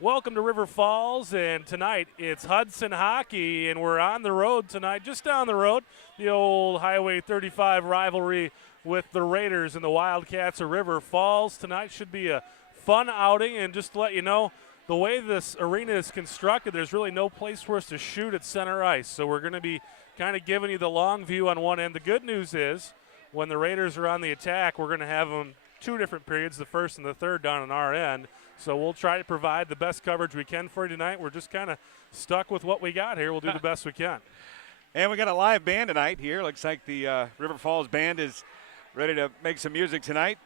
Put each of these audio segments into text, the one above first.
Welcome to River Falls, and tonight it's Hudson hockey, and we're on the road tonight, just down the road, the old Highway 35 rivalry with the Raiders and the Wildcats of River Falls. Tonight should be a fun outing, and just to let you know, the way this arena is constructed, there's really no place for us to shoot at center ice, so we're going to be kind of giving you the long view on one end. The good news is, when the Raiders are on the attack, we're going to have them two different periods, the first and the third down on our end. So we'll try to provide the best coverage we can for you tonight. We're just kind of stuck with what we got here. We'll do the best we can. And we got a live band tonight here. Looks like the River Falls band is ready to make some music tonight.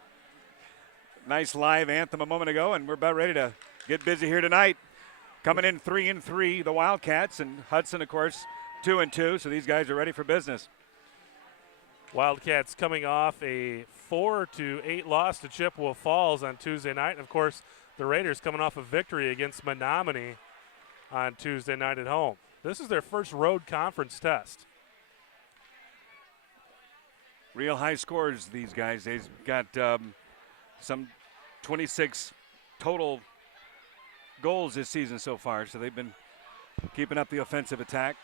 Nice live anthem a moment ago, and we're about ready to get busy here tonight. Coming in 3-3, the Wildcats, and Hudson, of course, 2-2. So these guys are ready for business. Wildcats coming off a 4-8 loss to Chippewa Falls on Tuesday night. And, of course, the Raiders coming off a victory against Menominee on Tuesday night at home. This is their first road conference test. Real high scores, these guys. They've got some 26 total goals this season so far, so they've been keeping up the offensive attack.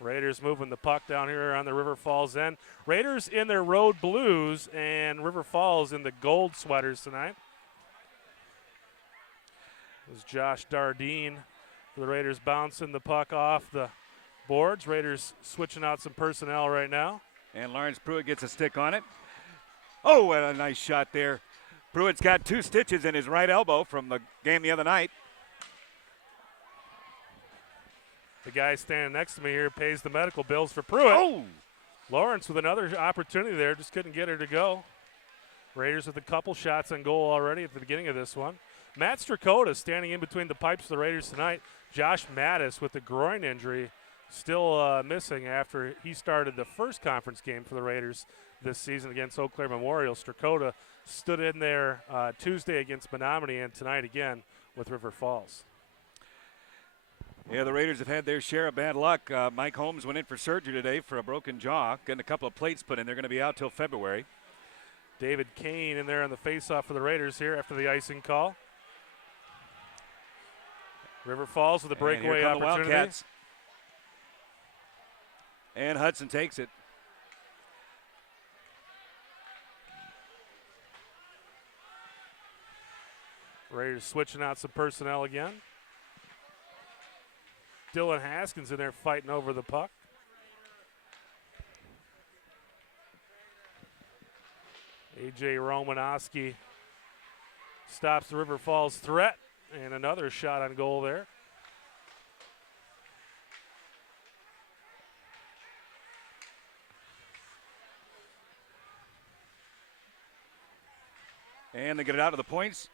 Raiders moving the puck down here on the River Falls end. Raiders in their road blues and River Falls in the gold sweaters tonight. This is Josh Dardine for the Raiders bouncing the puck off the boards. Raiders switching out some personnel right now. And Lawrence Pruitt gets a stick on it. Oh, what a nice shot there. Pruitt's got 2 stitches in his right elbow from the game the other night. The guy standing next to me here pays the medical bills for Pruitt. Oh! Lawrence with another opportunity there, just couldn't get her to go. Raiders with a couple shots on goal already at the beginning of this one. Matt Strakota standing in between the pipes of the Raiders tonight. Josh Mattis with a groin injury, still missing after he started the first conference game for the Raiders this season against Eau Claire Memorial. Strakota stood in there Tuesday against Menominee and tonight again with River Falls. Yeah, the Raiders have had their share of bad luck. Mike Holmes went in for surgery today for a broken jaw, getting a couple of plates put in. They're going to be out till February. David Kane in there on the faceoff for the Raiders here after the icing call. River Falls with a breakaway and opportunity. The Wildcats. And Hudson takes it. Raiders switching out some personnel again. Dylan Haskins in there fighting over the puck. A.J. Romanowski stops the River Falls threat, and another shot on goal there. And they get it out of the points.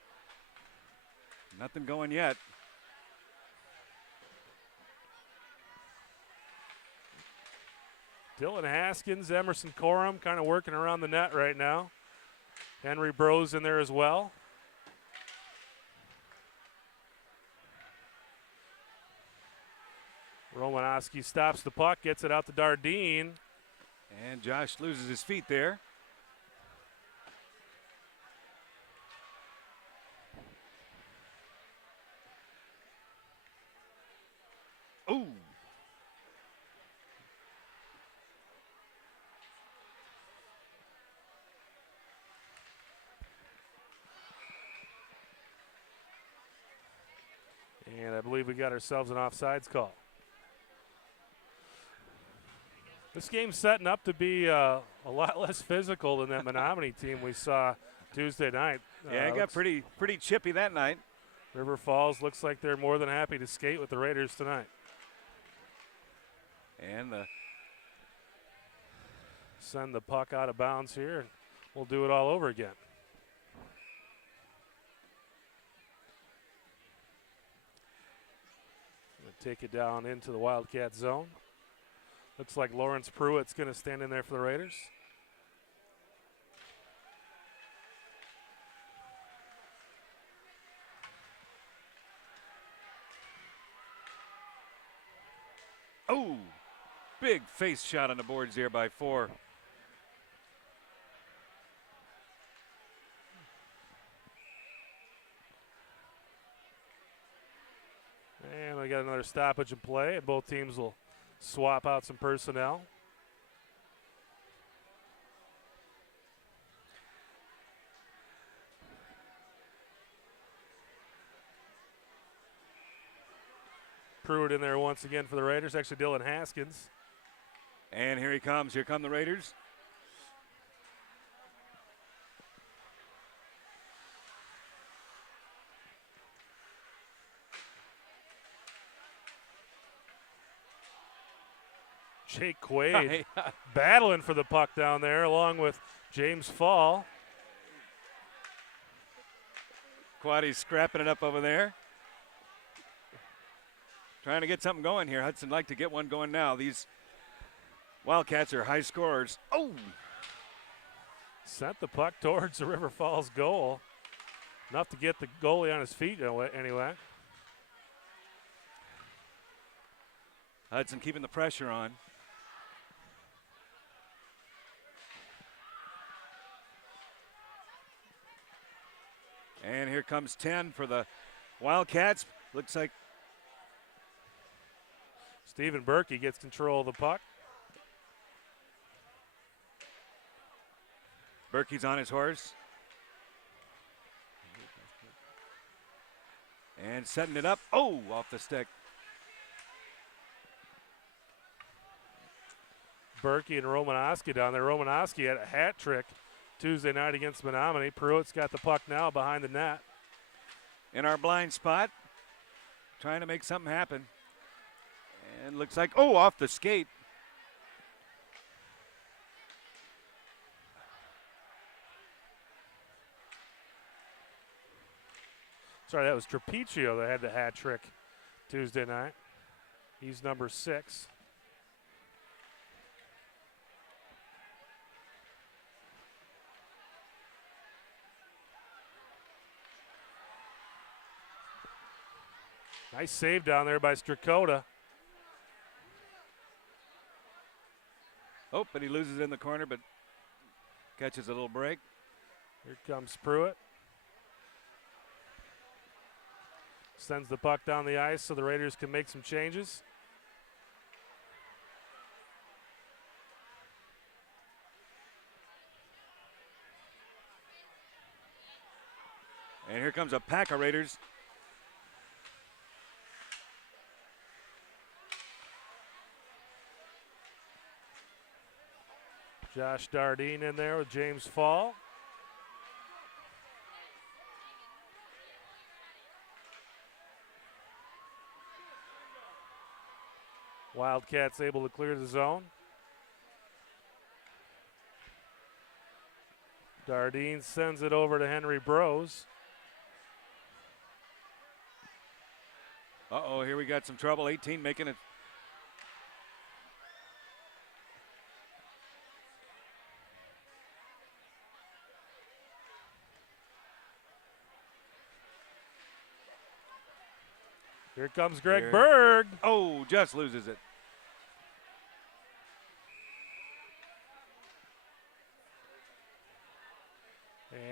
Nothing going yet. Dylan Haskins, Emerson Corum kind of working around the net right now. Henry Bros in there as well. Romanowski stops the puck, gets it out to Dardine. And Josh loses his feet there. Ooh. And I believe we got ourselves an offsides call. This game's setting up to be a lot less physical than that Menominee team we saw Tuesday night. Yeah, it got pretty chippy that night. River Falls looks like they're more than happy to skate with the Raiders tonight. And send the puck out of bounds here, and we'll do it all over again. Take it down into the Wildcat zone. Looks like Lawrence Pruitt's going to stand in there for the Raiders. Oh, big face shot on the boards there by 4. got another stoppage in play, and both teams will swap out some personnel. Pruitt in there once again for the Raiders. Actually, Dylan Haskins. And here he comes. Here come the Raiders. Jake Quaid battling for the puck down there along with James Fall. Quaddy's scrapping it up over there. Trying to get something going here. Hudson like to get one going now. These Wildcats are high scorers. Oh! Sent the puck towards the River Falls goal. Enough to get the goalie on his feet anyway. Hudson keeping the pressure on. And here comes 10 for the Wildcats. Looks like Stephen Berkey gets control of the puck. Berkey's on his horse. And setting it up. Oh, off the stick. Berkey and Romanoski down there. Romanoski had a hat trick Tuesday night against Menominee. Pruitt's got the puck now behind the net. In our blind spot, trying to make something happen. And looks like, oh, off the skate. Sorry, that was Trapicio that had the hat trick Tuesday night. He's number 6. Nice save down there by Strakota. Oh, but he loses it in the corner, but catches a little break. Here comes Pruitt. Sends the puck down the ice so the Raiders can make some changes. And here comes a pack of Raiders. Josh Dardine in there with James Fall. Wildcats able to clear the zone. Dardine sends it over to Henry Brose. Uh-oh, here we got some trouble. 18 making it. Here comes Greg Berg. Oh, just loses it.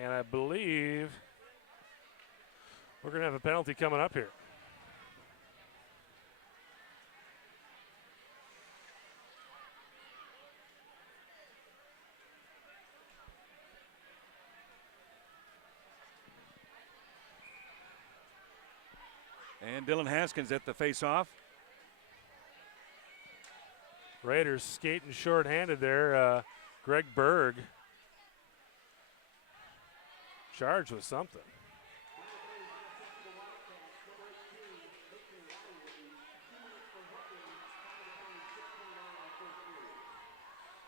And I believe we're going to have a penalty coming up here. And Dylan Haskins at the face-off. Raiders skating short-handed there. Greg Berg charged with something.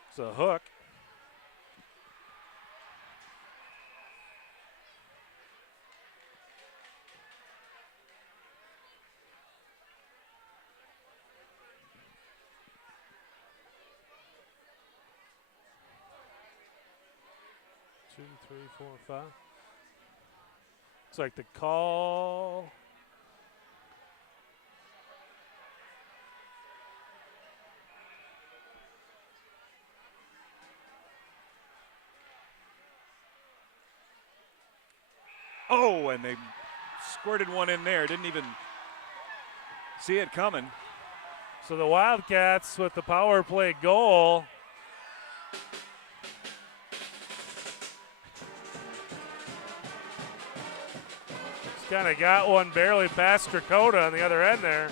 It's a hook. Two, three, 4, 5. Looks like the call. Oh, and they squirted one in there. Didn't even see it coming. So the Wildcats with the power play goal. Just kind of got one barely past Strakota on the other end there.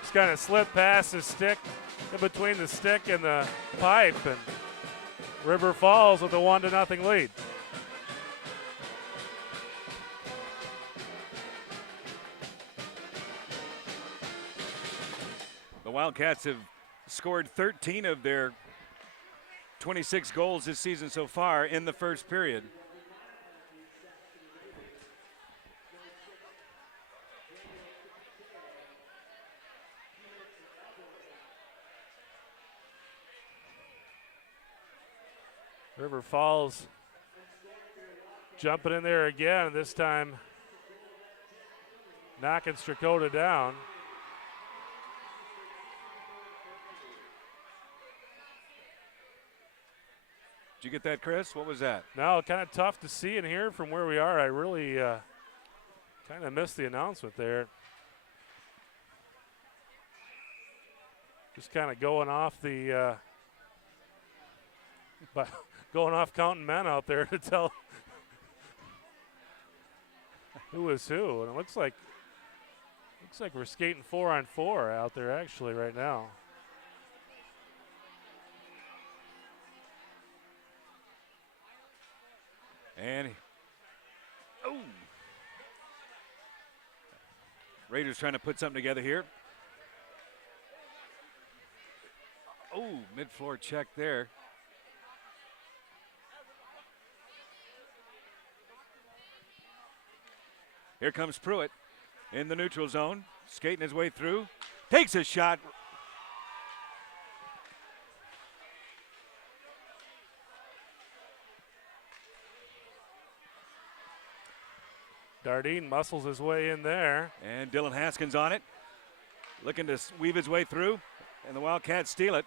Just kind of slipped past his stick, in between the stick and the pipe, and River Falls with a 1-0 lead. The Wildcats have scored 13 of their 26 goals this season so far in the first period. River Falls jumping in there again, this time knocking Strakota down. Did you get that, Chris? What was that? No, kind of tough to see and hear from where we are. I really kind of missed the announcement there. Just kind of going off the but going off counting men out there to tell who is who. And it looks like we're skating 4-on-4 out there actually right now. And Raiders trying to put something together here. Oh, mid-floor check there. Here comes Pruitt in the neutral zone, skating his way through, takes a shot. Dardine muscles his way in there. And Dylan Haskins on it, looking to weave his way through, and the Wildcats steal it.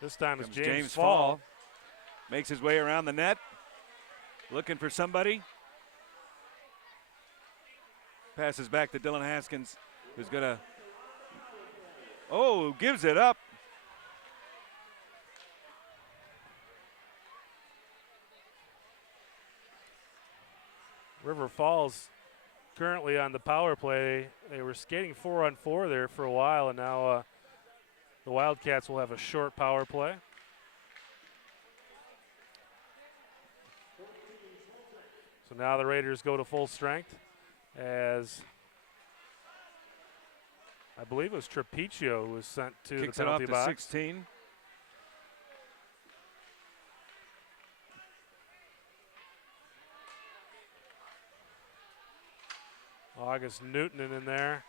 This time it's Comes James Fall. Makes his way around the net, looking for somebody. Passes back to Dylan Haskins, who's gonna, gives it up. River Falls currently on the power play. They were skating 4-on-4 there for a while, and now the Wildcats will have a short power play. So now the Raiders go to full strength as I believe it was Trapicio who was sent to Kicks the it off penalty to box. 16. August Newton in there.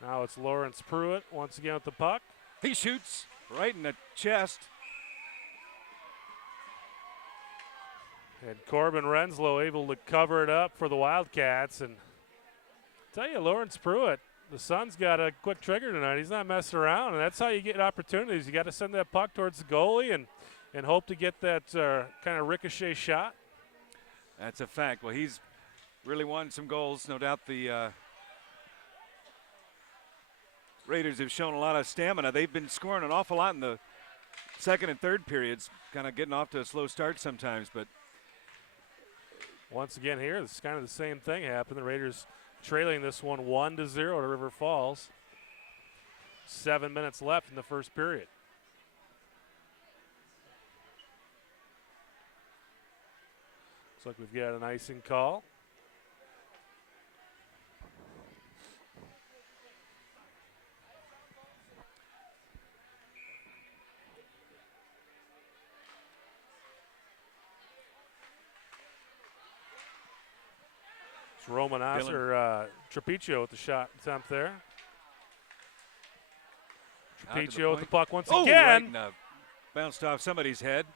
Now it's Lawrence Pruitt once again with the puck. He shoots right in the chest. And Corbin Renslow able to cover it up for the Wildcats. And tell you, Lawrence Pruitt, the Suns got a quick trigger tonight. He's not messing around, and that's how you get opportunities. You got to send that puck towards the goalie and hope to get that kind of ricochet shot. That's a fact. Well, he's really won some goals. No doubt the Raiders have shown a lot of stamina. They've been scoring an awful lot in the second and third periods, kind of getting off to a slow start sometimes. But once again here, this is kind of the same thing happened. The Raiders trailing this one 1-0 to River Falls. 7 minutes left in the first period. Looks like we've got an icing call. It's Romanas or Trapicio with the shot attempt there. Trapicio with the puck once again. Right, bounced off somebody's head.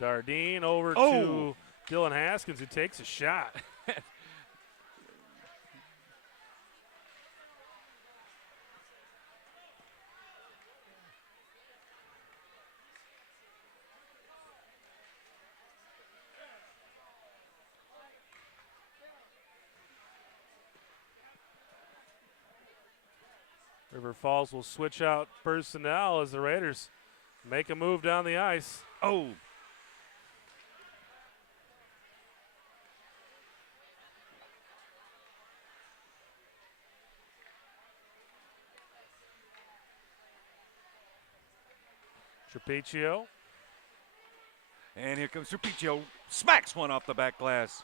Dardine over to Dylan Haskins, who takes a shot. River Falls will switch out personnel as the Raiders make a move down the ice. Oh. Trapicio. And here comes Trapicio. Smacks one off the back glass.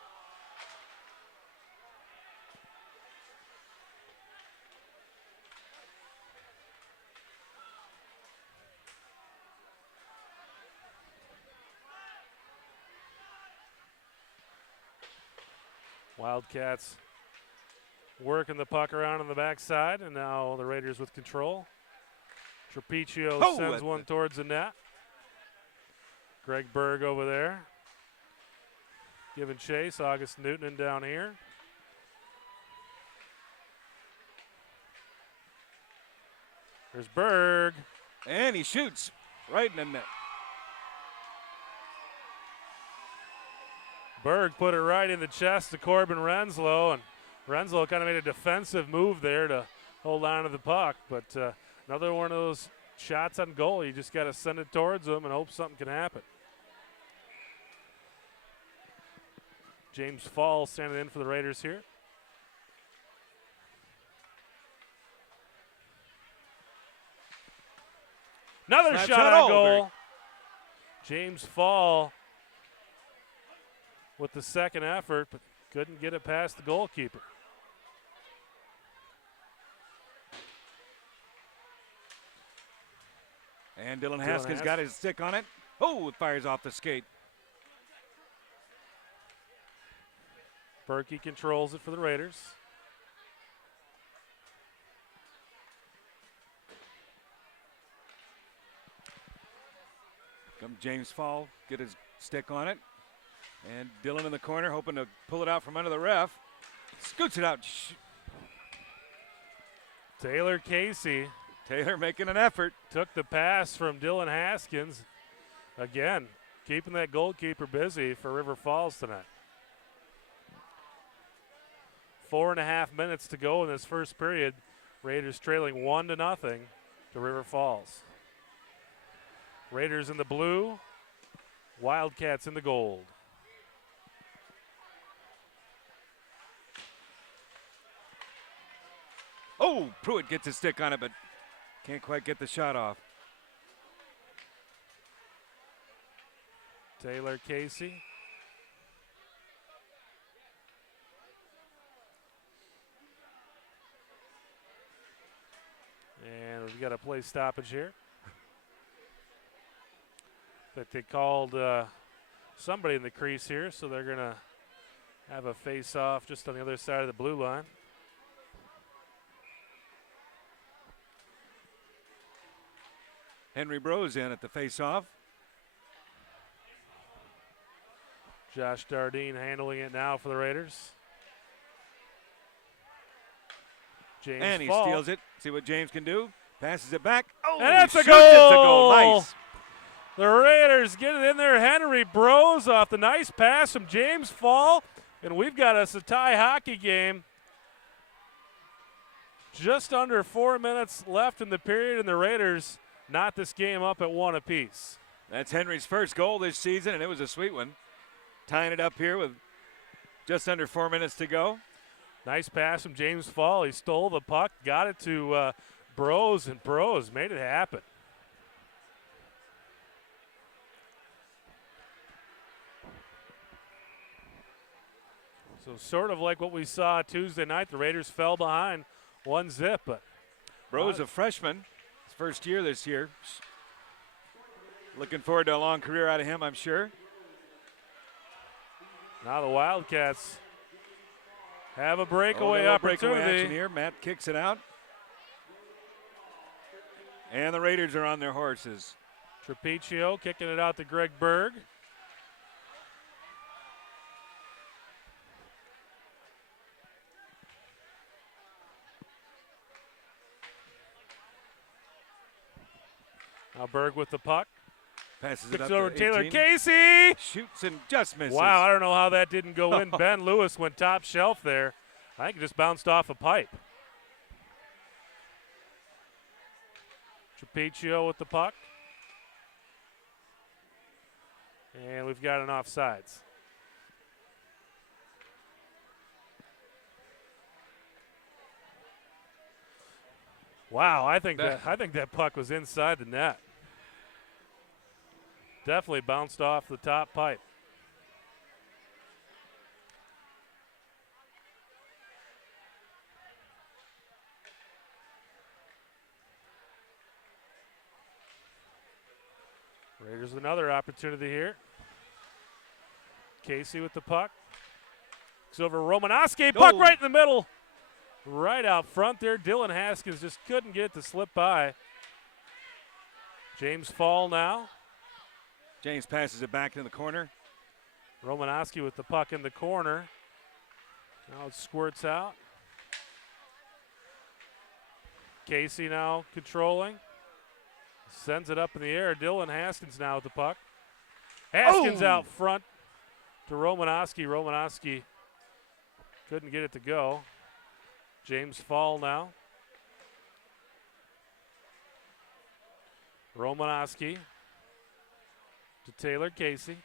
Wildcats working the puck around on the backside, and now the Raiders with control. Trapicio sends one towards the net. Greg Berg over there giving chase. August Newton down here. There's Berg. And he shoots right in the net. Berg put it right in the chest to Corbin Renslow, and Renslow kind of made a defensive move there to hold on to the puck. But another one of those shots on goal. You just got to send it towards them and hope something can happen. James Fall standing in for the Raiders here. Another shot on goal. James Fall with the second effort, but couldn't get it past the goalkeeper. And Dylan Haskins got his stick on it. Oh, it fires off the skate. Berkey controls it for the Raiders. Come James Fall, get his stick on it. And Dylan in the corner, hoping to pull it out from under the ref. Scoots it out. Taylor Casey. Taylor making an effort. Took the pass from Dylan Haskins. Again, keeping that goalkeeper busy for River Falls tonight. 4.5 minutes to go in this first period. Raiders trailing 1-0 to River Falls. Raiders in the blue, Wildcats in the gold. Oh, Pruitt gets his stick on it, but can't quite get the shot off. Taylor Casey. And we've got a play stoppage here. But they called somebody in the crease here, so they're going to have a face-off just on the other side of the blue line. Henry Bros in at the face-off. Josh Dardine handling it now for the Raiders. James and he Fall. steals it. See what James can do. Passes it back. Oh, and that's a shoots. goal! It's a goal. Nice. The Raiders get it in there. Henry Bros off the nice pass from James Fall. And we've got us a tie hockey game. Just under 4 minutes left in the period, and the Raiders knot this game up at 1 apiece. That's Henry's first goal this season, and it was a sweet one. Tying it up here with just under 4 minutes to go. Nice pass from James Fall. He stole the puck, got it to Bros, and Bros made it happen. So sort of like what we saw Tuesday night, the Raiders fell behind 1-0. But Bros, a freshman, his first year this year. Looking forward to a long career out of him, I'm sure. Now the Wildcats have a breakaway little opportunity. Breakaway action here. Matt kicks it out. And the Raiders are on their horses. Trapiccio kicking it out to Greg Berg. Now Berg with the puck. Passes it Kicks up it over to to Taylor 18. Casey. Shoots and just misses. Wow, I don't know how that didn't go in. Ben Lewis went top shelf there. I think it just bounced off a pipe. Trapiccio with the puck. And we've got an offsides. Wow, I think that puck was inside the net. Definitely bounced off the top pipe. Raiders another opportunity here. Casey with the puck. It's over Romanowski. Puck right in the middle. Right out front there. Dylan Haskins just couldn't get it to slip by. James Fall now. James passes it back in the corner. Romanowski with the puck in the corner. Now it squirts out. Casey now controlling. Sends it up in the air. Dylan Haskins now with the puck. Haskins out front to Romanowski. Romanowski couldn't get it to go. James Fall now. Romanowski to Taylor Casey.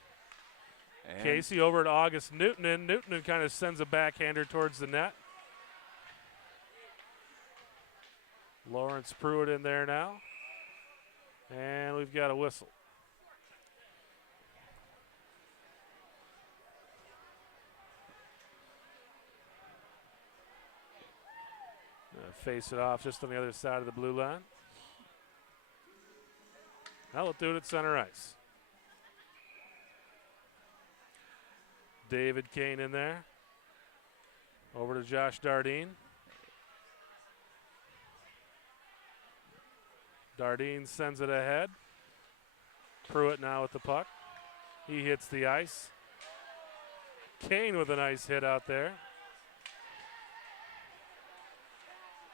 And Casey over to August Newton, and Newton kind of sends a backhander towards the net. Lawrence Pruitt in there now. And we've got a whistle. Face it off just on the other side of the blue line. Now we'll do it at center ice. David Kane in there. Over to Josh Dardine. Dardine sends it ahead. Pruitt now with the puck. He hits the ice. Kane with a nice hit out there.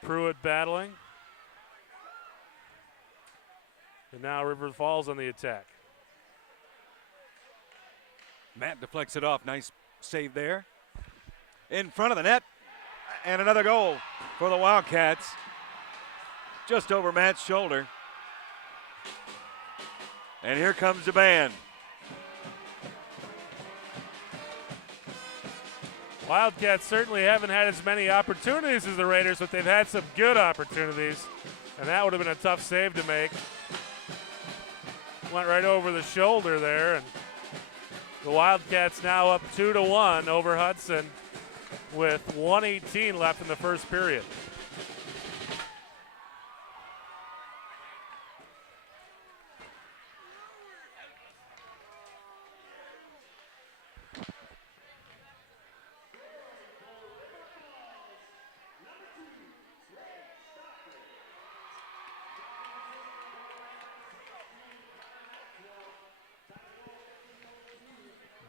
Pruitt battling. And now River Falls on the attack. Matt deflects it off. Nice save there. In front of the net. And another goal for the Wildcats. Just over Matt's shoulder. And here comes the band. Wildcats certainly haven't had as many opportunities as the Raiders, but they've had some good opportunities. And that would have been a tough save to make. Went right over the shoulder there. And the Wildcats now up 2-1 over Hudson with 1:18 left in the first period.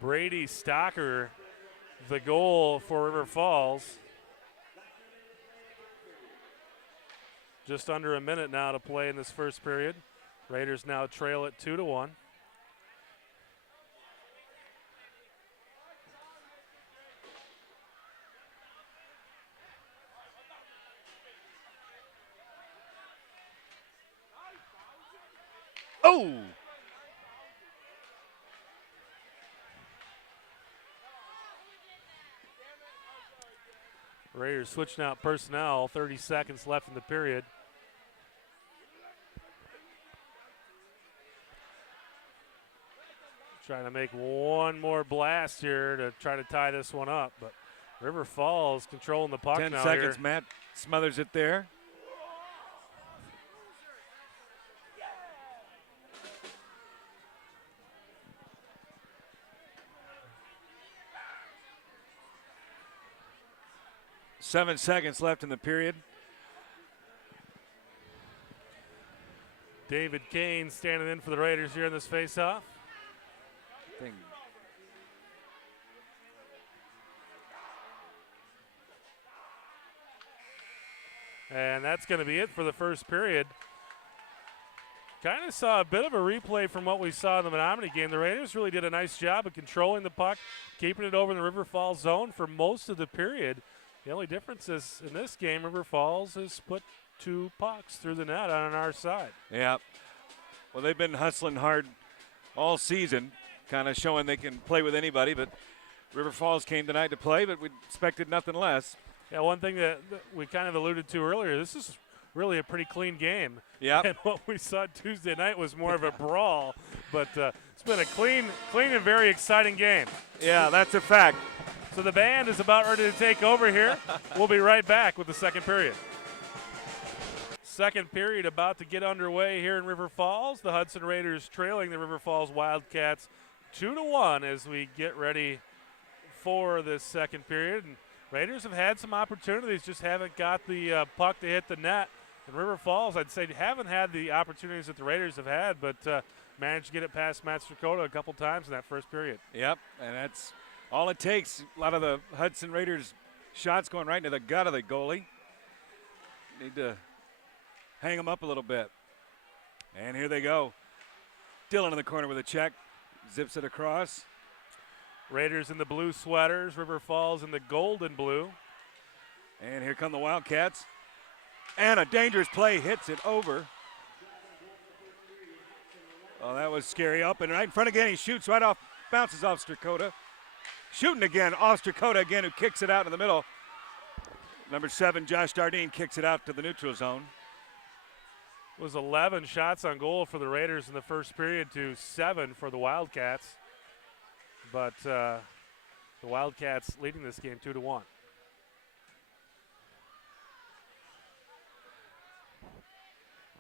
Brady Stocker, the goal for River Falls. Just under a minute now to play in this first period. Raiders now trail it 2-1. Oh! Raiders switching out personnel, 30 seconds left in the period. Trying to make one more blast here to try to tie this one up, but River Falls controlling the puck 10 now seconds, here. Matt smothers it there. 7 seconds left in the period. David Kane standing in for the Raiders here in this faceoff. And that's going to be it for the first period. Kind of saw a bit of a replay from what we saw in the Menominee game. The Raiders really did a nice job of controlling the puck, keeping it over in the River Falls zone for most of the period. The only difference is in this game, River Falls has put 2 pucks through the net on our side. Yeah. Well, they've been hustling hard all season, kind of showing they can play with anybody, but River Falls came tonight to play, but we expected nothing less. Yeah, one thing that we kind of alluded to earlier, this is really a pretty clean game. Yeah. And what we saw Tuesday night was more of a brawl, but it's been a clean and very exciting game. Yeah, that's a fact. So the band is about ready to take over here. We'll be right back with the second period. Second period about to get underway here in River Falls. The Hudson Raiders trailing the River Falls Wildcats 2-1 as we get ready for this second period. And Raiders have had some opportunities, just haven't got the puck to hit the net. And River Falls, I'd say, haven't had the opportunities that the Raiders have had, but managed to get it past Matt Strakota a couple times in that first period. Yep, and that's all it takes. A lot of the Hudson Raiders shots going right into the gut of the goalie. Need to hang them up a little bit. And here they go. Dillon in the corner with a check. Zips it across. Raiders in the blue sweaters. River Falls in the gold and blue. And here come the Wildcats. And a dangerous play hits it over. Oh, that was scary. Up and right in front again. He shoots right off, bounces off Strakota. Shooting again off Strakota again, who kicks it out in the middle. Number 7, Josh Dardine, kicks it out to the neutral zone. It was 11 shots on goal for the Raiders in the first period to 7 for the Wildcats. But the Wildcats leading this game 2-1.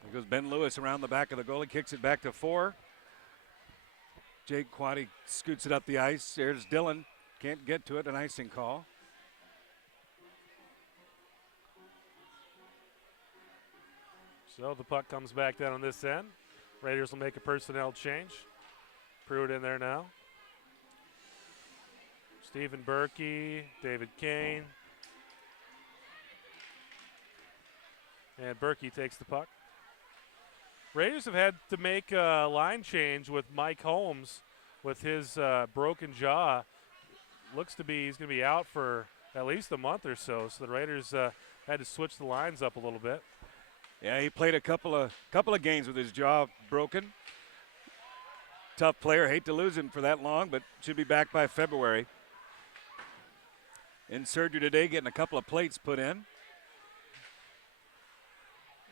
There goes Ben Lewis around the back of the goalie, kicks it back to 4. Jake Quaddy scoots it up the ice. There's Dillon, can't get to it, an icing call. So the puck comes back down on this end. Raiders will make a personnel change. Pruitt in there now. Stephen Berkey, David Kane. And Berkey takes the puck. Raiders have had to make a line change with Mike Holmes with his broken jaw. Looks to be he's going to be out for at least a month or so. So the Raiders had to switch the lines up a little bit. Yeah, he played a couple of games with his jaw broken. Tough player. Hate to lose him for that long, but should be back by February. In surgery today, getting a couple of plates put in.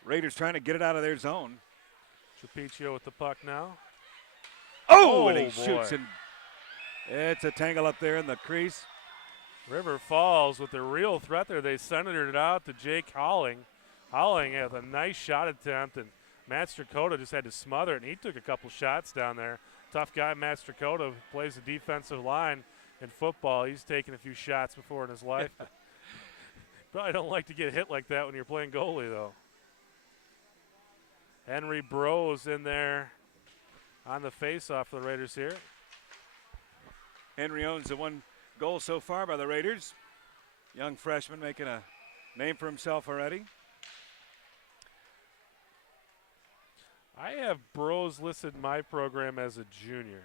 Raiders trying to get it out of their zone. Trapiccio with the puck now. Oh, and he shoots, and it's a tangle up there in the crease. River Falls with a real threat there. They centered it out to Jake Holling. Holling had a nice shot attempt, and Matt Strakota just had to smother it, and he took a couple shots down there. Tough guy, Matt Strakota, plays the defensive line in football. He's taken a few shots before in his life. Probably don't like to get hit like that when you're playing goalie, though. Henry Bros in there on the faceoff for the Raiders here. Henry owns the 1 goal so far by the Raiders. Young freshman making a name for himself already. I have Bros listed in my program as a junior.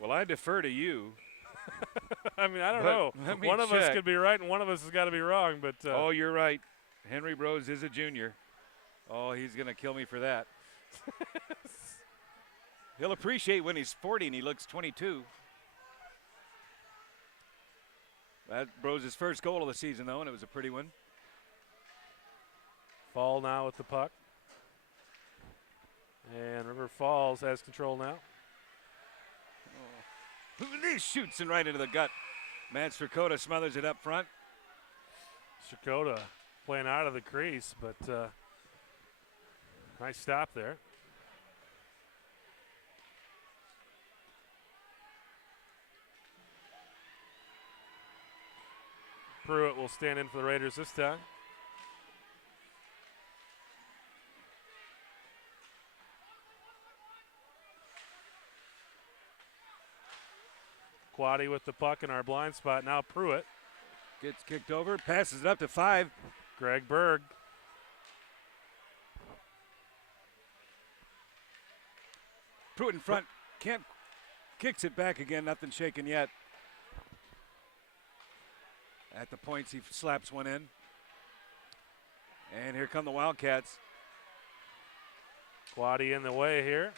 Well, I defer to you. I mean, I don't know. One of us could be right and one of us has got to be wrong. But oh, you're right. Henry Bros is a junior. Oh, he's going to kill me for that. He'll appreciate when he's 40 and he looks 22. That Bros' first goal of the season, though, and it was a pretty one. Fall now with the puck. And River Falls has control now. Oh. He shoots and right into the gut. Matt Strakota smothers it up front. Strakota playing out of the crease, but nice stop there. Pruitt will stand in for the Raiders this time. Quaddy with the puck in our blind spot. Now Pruitt. Gets kicked over, passes it up to 5. Greg Berg. Pruitt in front, kicks it back again, nothing shaken yet. At the points, he slaps one in. And here come the Wildcats. Quaddy in the way here.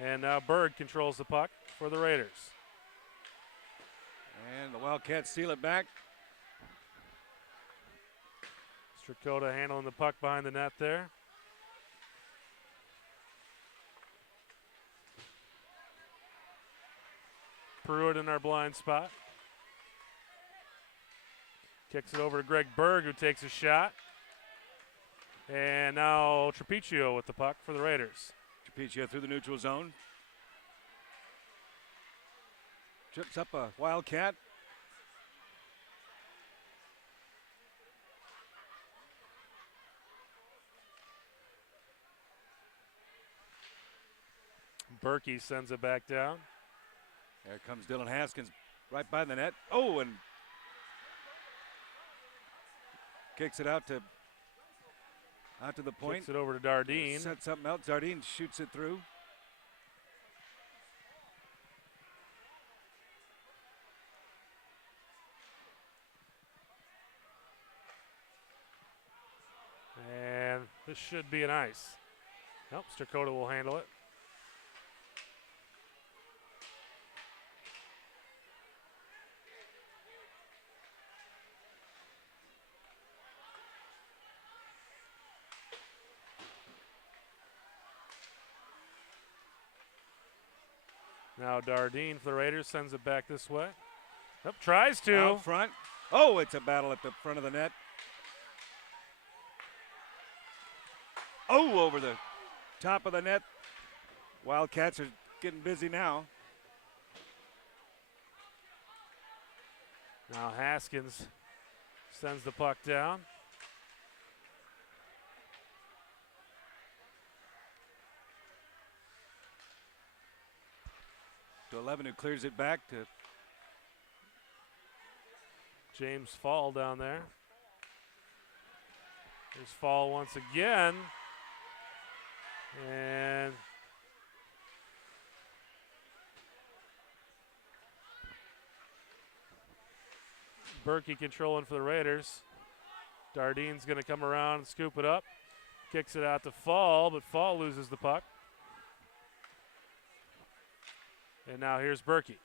And now Berg controls the puck for the Raiders. And the Wildcats steal it back. Strakota handling the puck behind the net there. Pruitt in our blind spot. Kicks it over to Greg Berg, who takes a shot. And now Trapicio with the puck for the Raiders. Trapicio through the neutral zone. Trips up a Wildcat. Berkey sends it back down. There comes Dylan Haskins right by the net. Oh, and kicks it out to the point. Kicks it over to Dardine. Sets something else. Dardine shoots it through. And this should be an ice. Nope, Strakota will handle it. Now Dardine for the Raiders sends it back this way. Nope, tries to. Out front. Oh, it's a battle at the front of the net. Oh, over the top of the net. Wildcats are getting busy now. Now Haskins sends the puck down. To 11, who clears it back to James Fall down there. There's Fall once again. And Berkey controlling for the Raiders. Dardine's going to come around and scoop it up. Kicks it out to Fall, but Fall loses the puck. And now here's Berkey.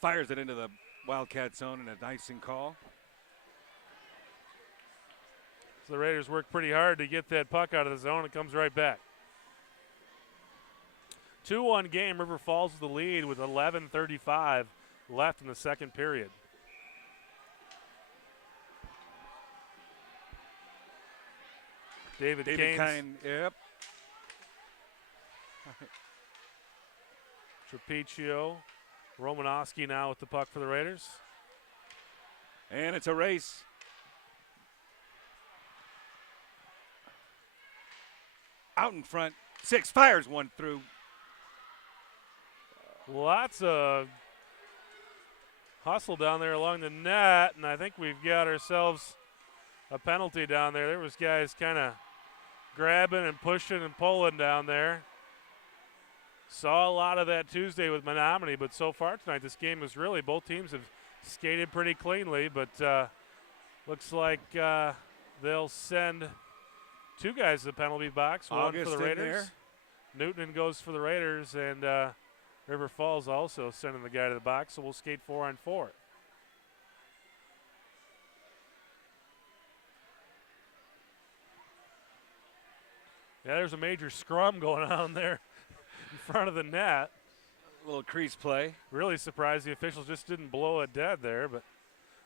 Fires it into the Wildcat zone in an icing call. So the Raiders work pretty hard to get that puck out of the zone. It comes right back. 2-1 game. River Falls with the lead with 11:35 left in the second period. David Kane. Yep. Trapicio. Romanowski now with the puck for the Raiders. And it's a race. Out in front. 6 fires one through. Lots of hustle down there along the net, and I think we've got ourselves a penalty down there. There was guys kind of grabbing and pushing and pulling down there. Saw a lot of that Tuesday with Menominee, but so far tonight this game is really, both teams have skated pretty cleanly, but looks like they'll send 2 guys to the penalty box, one August for the in Raiders. Newton goes for the Raiders, and River Falls also sending the guy to the box, so we'll skate 4-on-4. Yeah, there's a major scrum going on there in front of the net. A little crease play. Really surprised the officials just didn't blow it dead there, but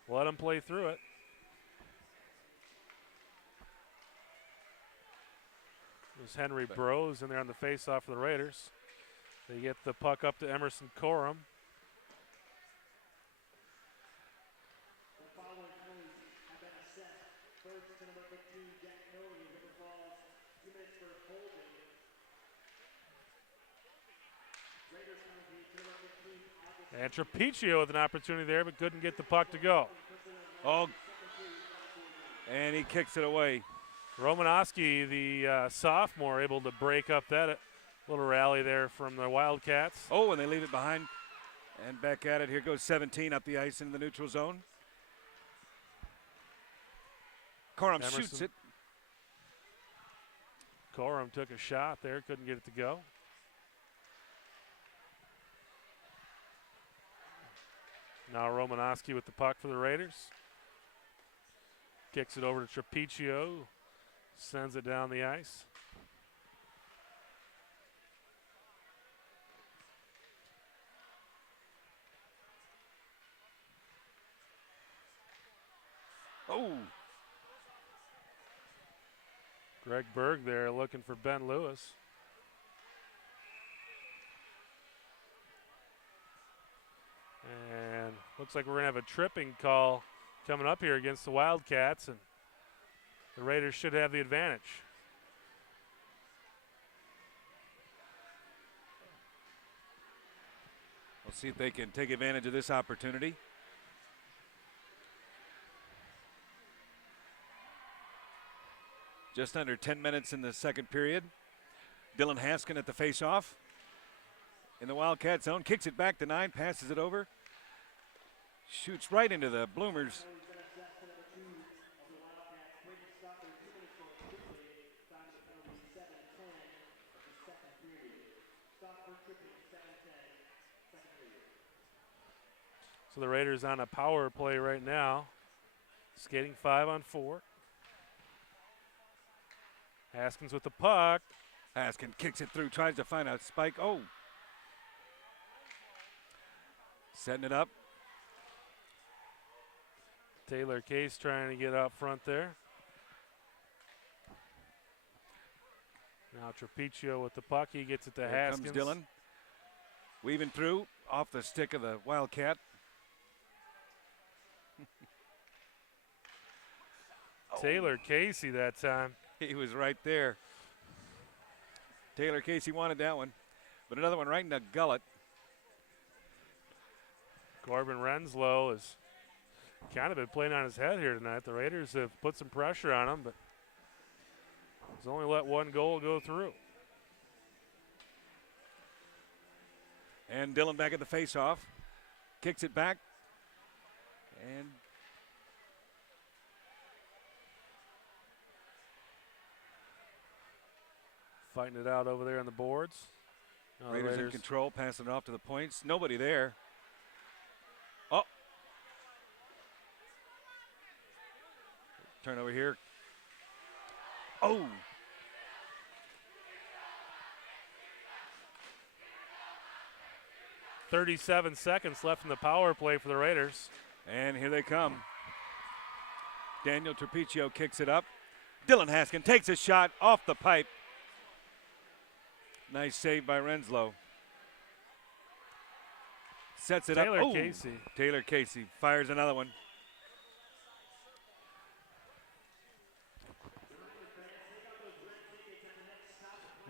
let them play through it. There's Henry Bros in there on the face-off for the Raiders. They get the puck up to Emerson Corum. And Trapiccio with an opportunity there, but couldn't get the puck to go. Oh, and he kicks it away. Romanowski, the sophomore, able to break up that little rally there from the Wildcats. Oh, and they leave it behind. And back at it. Here goes 17 up the ice in the neutral zone. Corum shoots it. Corum took a shot there, couldn't get it to go. Now Romanowski with the puck for the Raiders. Kicks it over to Trapiccio. Sends it down the ice. Oh. Greg Berg there looking for Ben Lewis. And looks like we're going to have a tripping call coming up here against the Wildcats, and the Raiders should have the advantage. We'll see if they can take advantage of this opportunity. Just under 10 minutes in the second period. Dylan Haskin at the faceoff. In the Wildcat zone, kicks it back to 9, passes it over. Shoots right into the Bloomers. So the Raiders on a power play right now. Skating 5-on-4. Haskins with the puck. Haskin kicks it through, tries to find a spike. Oh. Setting it up. Taylor Case trying to get out front there. Now Trapiccio with the puck. He gets it to Haskins. Here comes Dylan. Weaving through off the stick of the Wildcat. Taylor Casey that time. He was right there. Taylor Casey wanted that one. But another one right in the gullet. Corbin Renslow has kind of been playing on his head here tonight. The Raiders have put some pressure on him, but he's only let one goal go through. And Dylan back at the faceoff. Kicks it back. And fighting it out over there on the boards. Now the Raiders in control, passing it off to the points. Nobody there. Oh. Turn over here. Oh. .37 seconds left in the power play for the Raiders. And here they come. Daniel Trapiccio kicks it up. Dylan Haskin takes a shot off the pipe. Nice save by Renslow. Sets it Taylor up. Casey. Taylor Casey fires another one.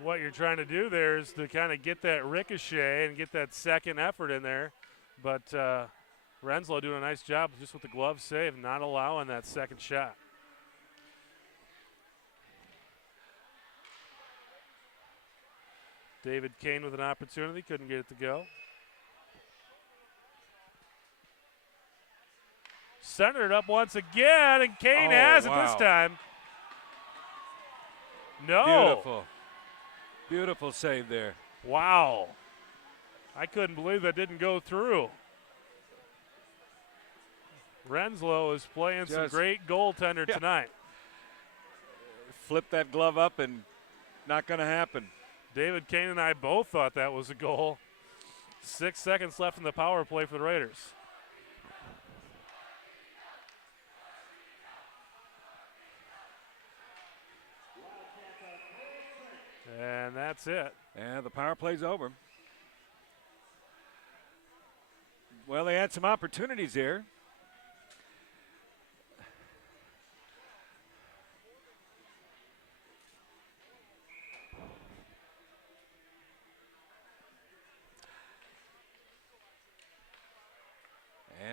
What you're trying to do there is to kind of get that ricochet and get that second effort in there. But Renslow doing a nice job just with the glove save, not allowing that second shot. David Kane with an opportunity, couldn't get it to go. Centered up once again, and Kane has it this time. No. Beautiful. Beautiful save there. Wow. I couldn't believe that didn't go through. Renslow is playing some great goaltender tonight. Flip that glove up and not going to happen. David Kane and I both thought that was a goal. 6 seconds left in the power play for the Raiders. And that's it. And the power play's over. Well, they had some opportunities there.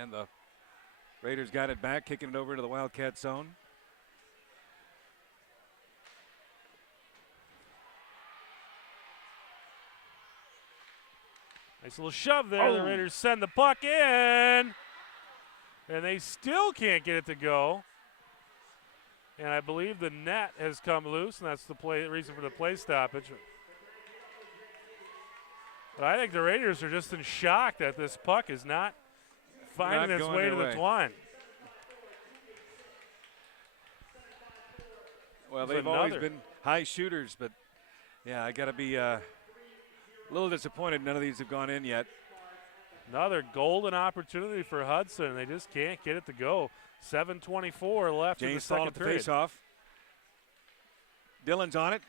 And the Raiders got it back, kicking it over to the Wildcat zone. Nice little shove there. The Raiders send the puck in. And they still can't get it to go. And I believe the net has come loose, and that's the reason for the play stoppage. But I think the Raiders are just in shock that this puck is not finding its way to the twine. Well, they've always been high shooters, but yeah, I got to be a little disappointed none of these have gone in yet. Another golden opportunity for Hudson. They just can't get it to go. 7:24 left in the second period. Face off. Dillon's on it.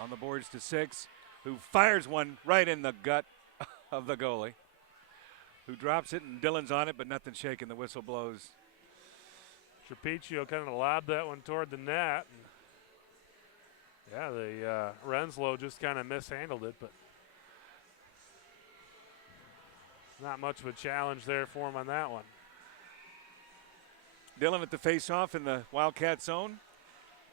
On the boards to 6, who fires one right in the gut of the goalie, who drops it, and Dillon's on it, but nothing shaking. The whistle blows. Trapiccio kind of lobbed that one toward the net. Yeah, the Renslow just kind of mishandled it, but not much of a challenge there for him on that one. Dillon at the face-off in the Wildcat zone.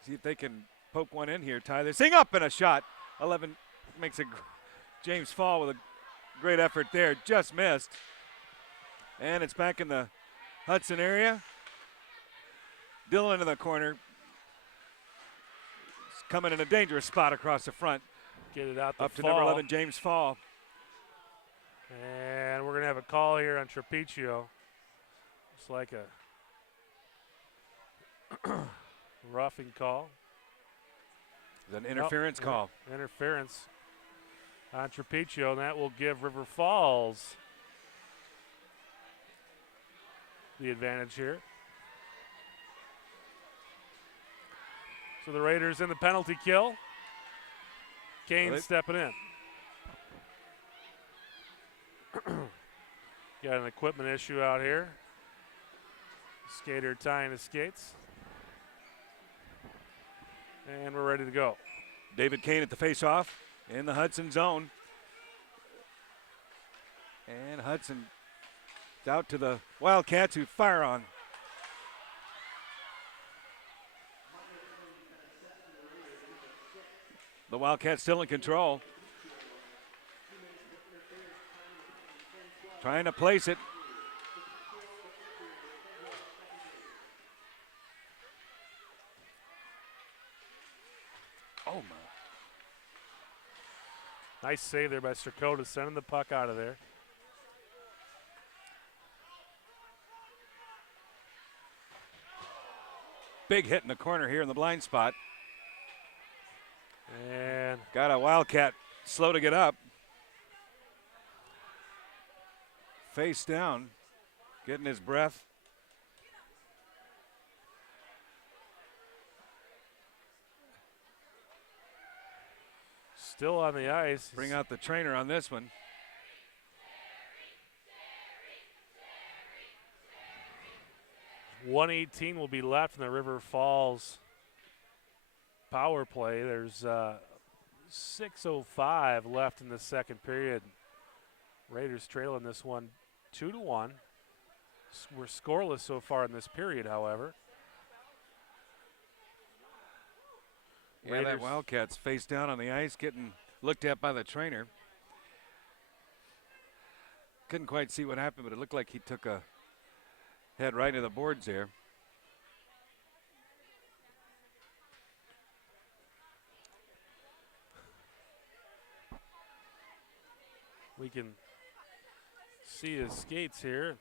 See if they can poke one in here, tie this thing up, and a shot. 11 makes a James Fall with a great effort there, just missed. And it's back in the Hudson area. Dillon into the corner. He's coming in a dangerous spot across the front. Get it out the up to Fall. number 11, James Fall. And we're going to have a call here on Trapiccio. It's like a roughing call. It's an interference call. Interference on Trapiccio, and that will give River Falls the advantage here. So the Raiders in the penalty kill. Kane stepping in. Got an equipment issue out here. Skater tying his skates. And we're ready to go. David Kane at the face-off in the Hudson zone. And Hudson out to the Wildcats who fire on. The Wildcats still in control. Trying to place it. Oh, my. Nice save there by Strakota, sending the puck out of there. Big hit in the corner here in the blind spot. And got a Wildcat slow to get up. Face down, getting his breath. Still on the ice. Bring out the trainer on this one. .118 will be left in the River Falls power play. There's 6:05 left in the second period. Raiders trailing this one 2-1. We're scoreless so far in this period, however. Yeah, that Wildcats face down on the ice, getting looked at by the trainer. Couldn't quite see what happened, but it looked like he took a head right to the boards there. We can see his skates here.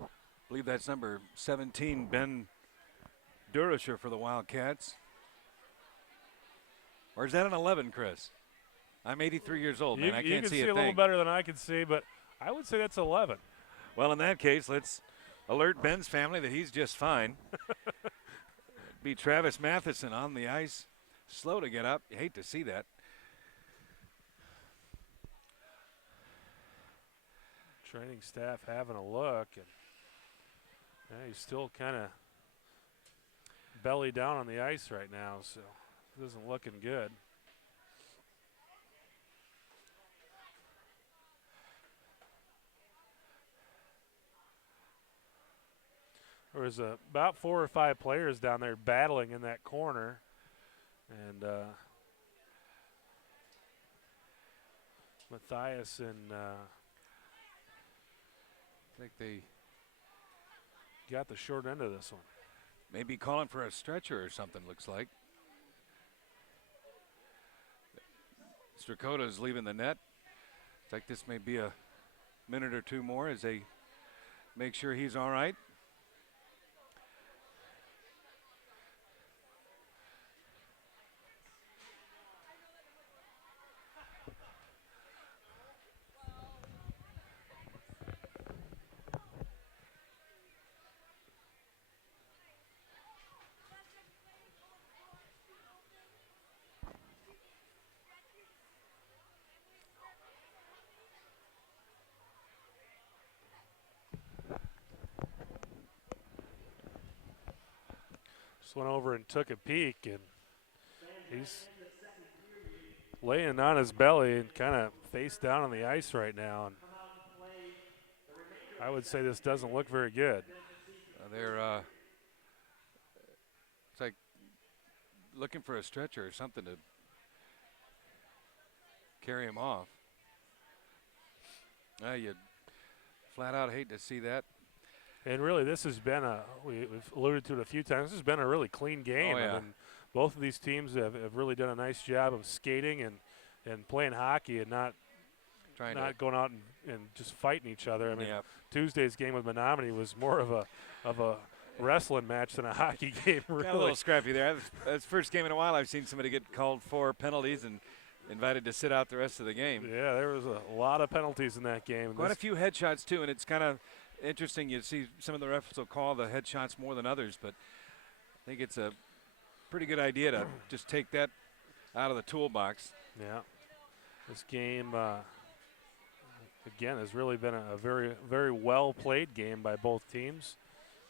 I believe that's number 17, Ben Durisher for the Wildcats. Or is that an 11, Chris? I'm 83 years old, man. I can't see a thing. You can see a little better than I can see, but I would say that's 11. Well, in that case, let's alert Ben's family that he's just fine. be Travis Matheson on the ice. Slow to get up. You hate to see that. Training staff having a look, and yeah, he's still kind of belly down on the ice right now, so it isn't looking good. There was about 4 or 5 players down there battling in that corner, and Matthias and I think they got the short end of this one. maybe calling for a stretcher or something, looks like. Strakota's leaving the net. Looks like this may be a minute or two more as they make sure he's all right. Just went over and took a peek, and he's laying on his belly and kind of face down on the ice right now. And I would say this doesn't look very good. They're it's like looking for a stretcher or something to carry him off. You flat out hate to see that. And really, this has been we've alluded to it a few times, this has been a really clean game. Oh, yeah. I mean, both of these teams have really done a nice job of skating and playing hockey and not going out and just fighting each other. I mean, yeah. Tuesday's game with Menominee was more of a wrestling match than a hockey game, really. Got a little scrappy there. That's the first game in a while I've seen somebody get called for penalties and invited to sit out the rest of the game. Yeah, there was a lot of penalties in that game. Quite a few headshots, too, and it's kind of interesting. You see some of the refs will call the headshots more than others, but I think it's a pretty good idea to just take that out of the toolbox. Yeah. This game, again, has really been a very, very well-played game by both teams,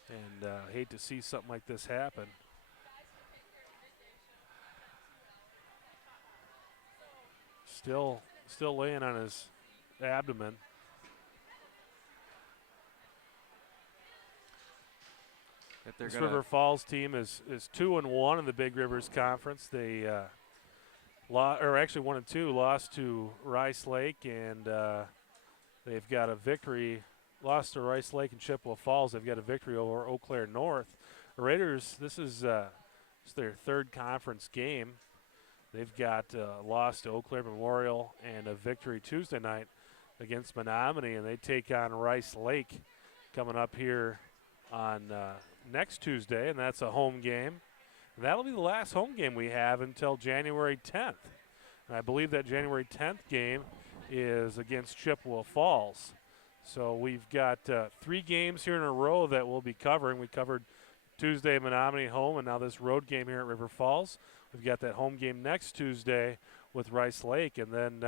and hate to see something like this happen. Still laying on his abdomen. This River Falls team is 2-1 in the Big Rivers Conference. They actually 1-2, lost to Rice Lake, and they've got a victory. Lost to Rice Lake and Chippewa Falls. They've got a victory over Eau Claire North. The Raiders, this is their third conference game. They've got a loss to Eau Claire Memorial and a victory Tuesday night against Menominee, and they take on Rice Lake coming up here on next Tuesday, and that's a home game. And that'll be the last home game we have until January 10th. And I believe that January 10th game is against Chippewa Falls. So we've got 3 games here in a row that we'll be covering. We covered Tuesday Menominee home, and now this road game here at River Falls. We've got that home game next Tuesday with Rice Lake, and then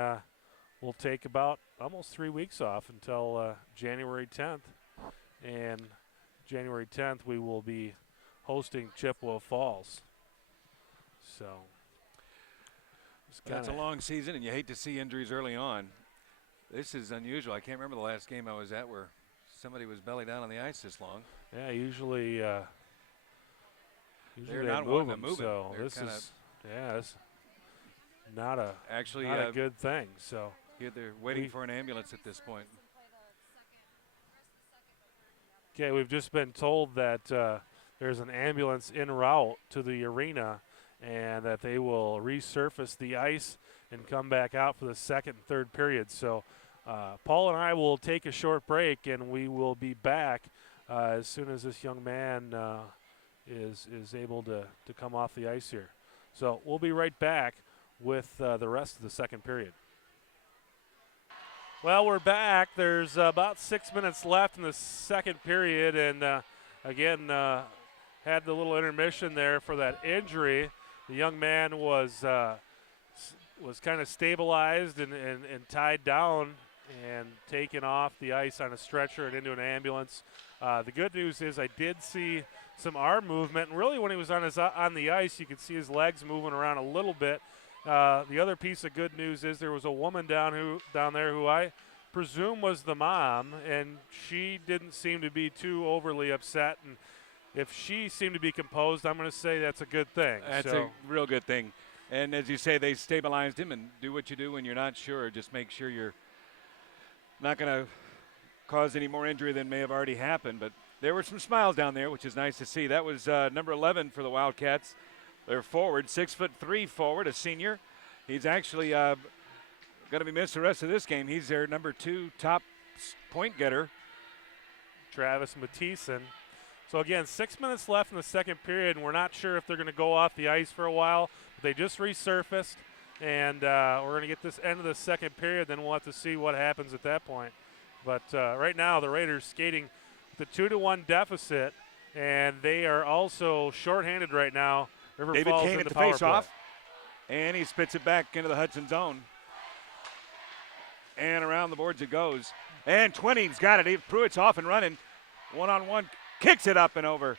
we'll take about almost 3 weeks off until January 10th. And January 10th, we will be hosting Chippewa Falls. So that's a long season, and you hate to see injuries early on. This is unusual. I can't remember the last game I was at where somebody was belly down on the ice this long. Yeah, usually they're not one to move. So this is not a good thing. So they're waiting for an ambulance at this point. Okay, we've just been told that there's an ambulance en route to the arena and that they will resurface the ice and come back out for the second and third period. So Paul and I will take a short break, and we will be back as soon as this young man is able to come off the ice here. So we'll be right back with the rest of the second period. Well, we're back. There's about 6 minutes left in the second period, and again, had the little intermission there for that injury. The young man was kind of stabilized and tied down and taken off the ice on a stretcher and into an ambulance. The good news is I did see some arm movement, and really when he was on the ice, you could see his legs moving around a little bit. The other piece of good news is there was a woman down there who I presume was the mom, and she didn't seem to be too overly upset. And if she seemed to be composed, I'm going to say that's a good thing. That's a real good thing. And as you say, they stabilized him, and do what you do when you're not sure. Just make sure you're not going to cause any more injury than may have already happened. But there were some smiles down there, which is nice to see. That was number 11 for the Wildcats. They're forward, 6'3" forward, a senior. He's actually going to be missed the rest of this game. He's their number 2 top point getter. Travis Mathieson. So again, 6 minutes left in the second period, and we're not sure if they're going to go off the ice for a while. But they just resurfaced, and we're going to get this end of the second period. Then we'll have to see what happens at that point. But right now, the Raiders skating the 2-1 deficit, and they are also shorthanded right now. River David Falls Kane in at the the face-off, and he spits it back into the Hudson zone. And around the boards it goes. And 20's got it. Pruitt's off and running. One-on-one, kicks it up and over.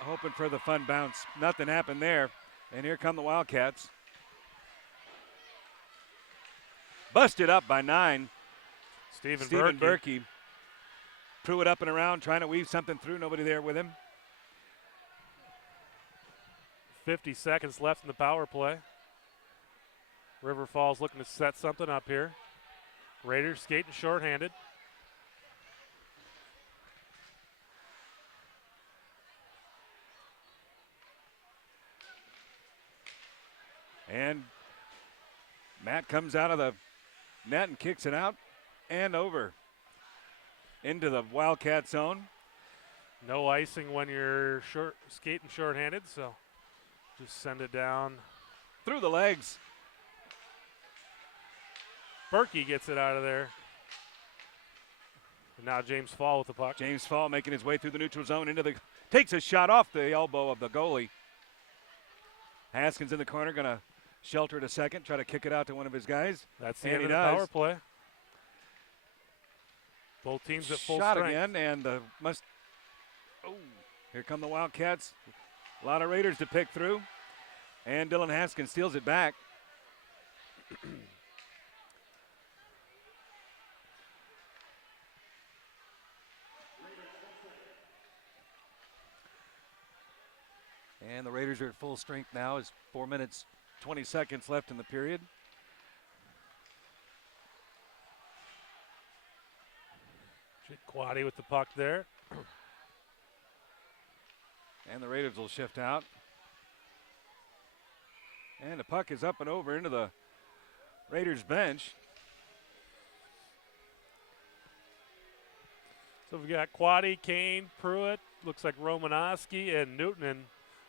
Hoping for the fun bounce. Nothing happened there. And here come the Wildcats. Busted up by 9. Stephen Berkey. Pruitt up and around, trying to weave something through. Nobody there with him. 50 seconds left in the power play. River Falls looking to set something up here. Raiders skating shorthanded. And Matt comes out of the net and kicks it out and over into the Wildcat zone. No icing when you're skating shorthanded, so just send it down. Through the legs. Berkey gets it out of there. And now James Fall with the puck. James Fall making his way through the neutral zone takes a shot off the elbow of the goalie. Haskins in the corner, going to shelter it a second, try to kick it out to one of his guys. That's the end of the power play. Both teams at full shot strength. Again, and here come the Wildcats. A lot of Raiders to pick through. And Dylan Haskins steals it back. And the Raiders are at full strength now. It's 4 minutes, 20 seconds left in the period. Quaddy with the puck there. And the Raiders will shift out. And the puck is up and over into the Raiders bench. So we've got Quaddy, Kane, Pruitt, looks like Romanowski, and Newton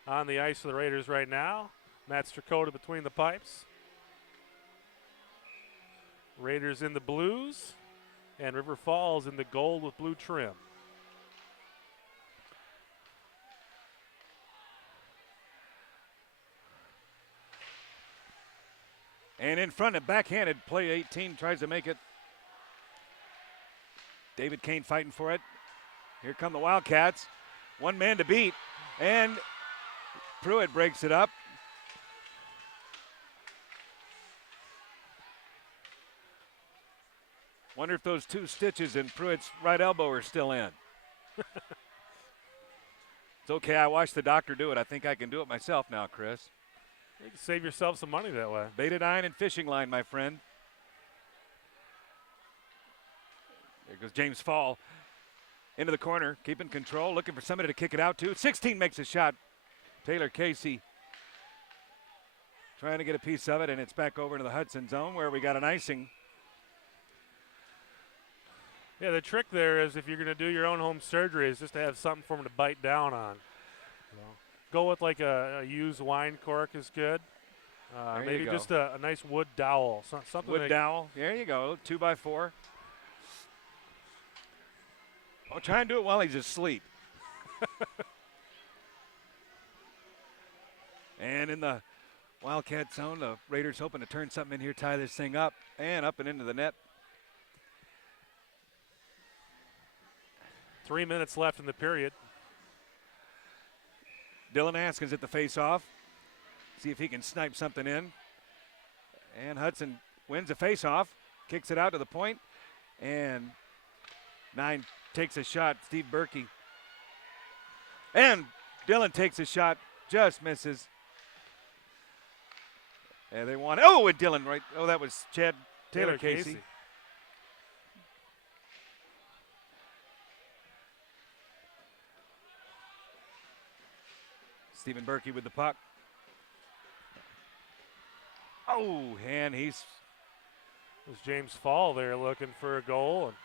on the ice for the Raiders right now. Matt Strakota between the pipes. Raiders in the blues, and River Falls in the gold with blue trim. And in front of backhanded, play 18 tries to make it. David Kane fighting for it. Here come the Wildcats. One man to beat, and Pruitt breaks it up. Wonder if those 2 stitches in Pruitt's right elbow are still in. It's okay, I watched the doctor do it. I think I can do it myself now, Chris. You can save yourself some money that way. Betadine and fishing line, my friend. There goes James Fall into the corner, keeping control, looking for somebody to kick it out to. 16 makes a shot. Taylor Casey trying to get a piece of it, and it's back over to the Hudson zone where we got an icing. Yeah, the trick there is if you're going to do your own home surgery is just to have something for them to bite down on. Go with like a used wine cork is good. Maybe just a nice wood dowel. Something wood dowel. There you go. 2x4. Oh, try and do it while he's asleep. And in the Wildcat zone, the Raiders hoping to turn something in here, tie this thing up, and up and into the net. 3 minutes left in the period. Dylan Haskins at the face-off. See if he can snipe something in. And Hudson wins the face-off, kicks it out to the point, and 9 takes a shot. Steve Berkey. And Dylan takes a shot, just misses. And they want, oh, and Dylan right, oh, that was Chad Taylor Casey. Stephen Berkey with the puck. Oh, and he's. It was James Fall there looking for a goal. And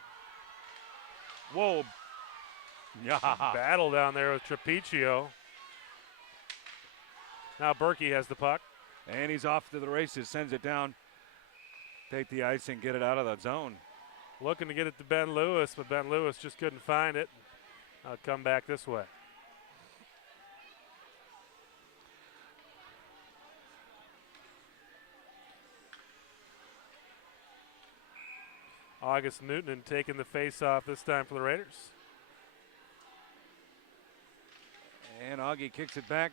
whoa. Yeah. Battle down there with Trapiccio. Now Berkey has the puck. And he's off to the races, sends it down. Take the ice and get it out of the zone. Looking to get it to Ben Lewis, but Ben Lewis just couldn't find it. I'll come back this way. August Newton taking the face-off this time for the Raiders. And Augie kicks it back.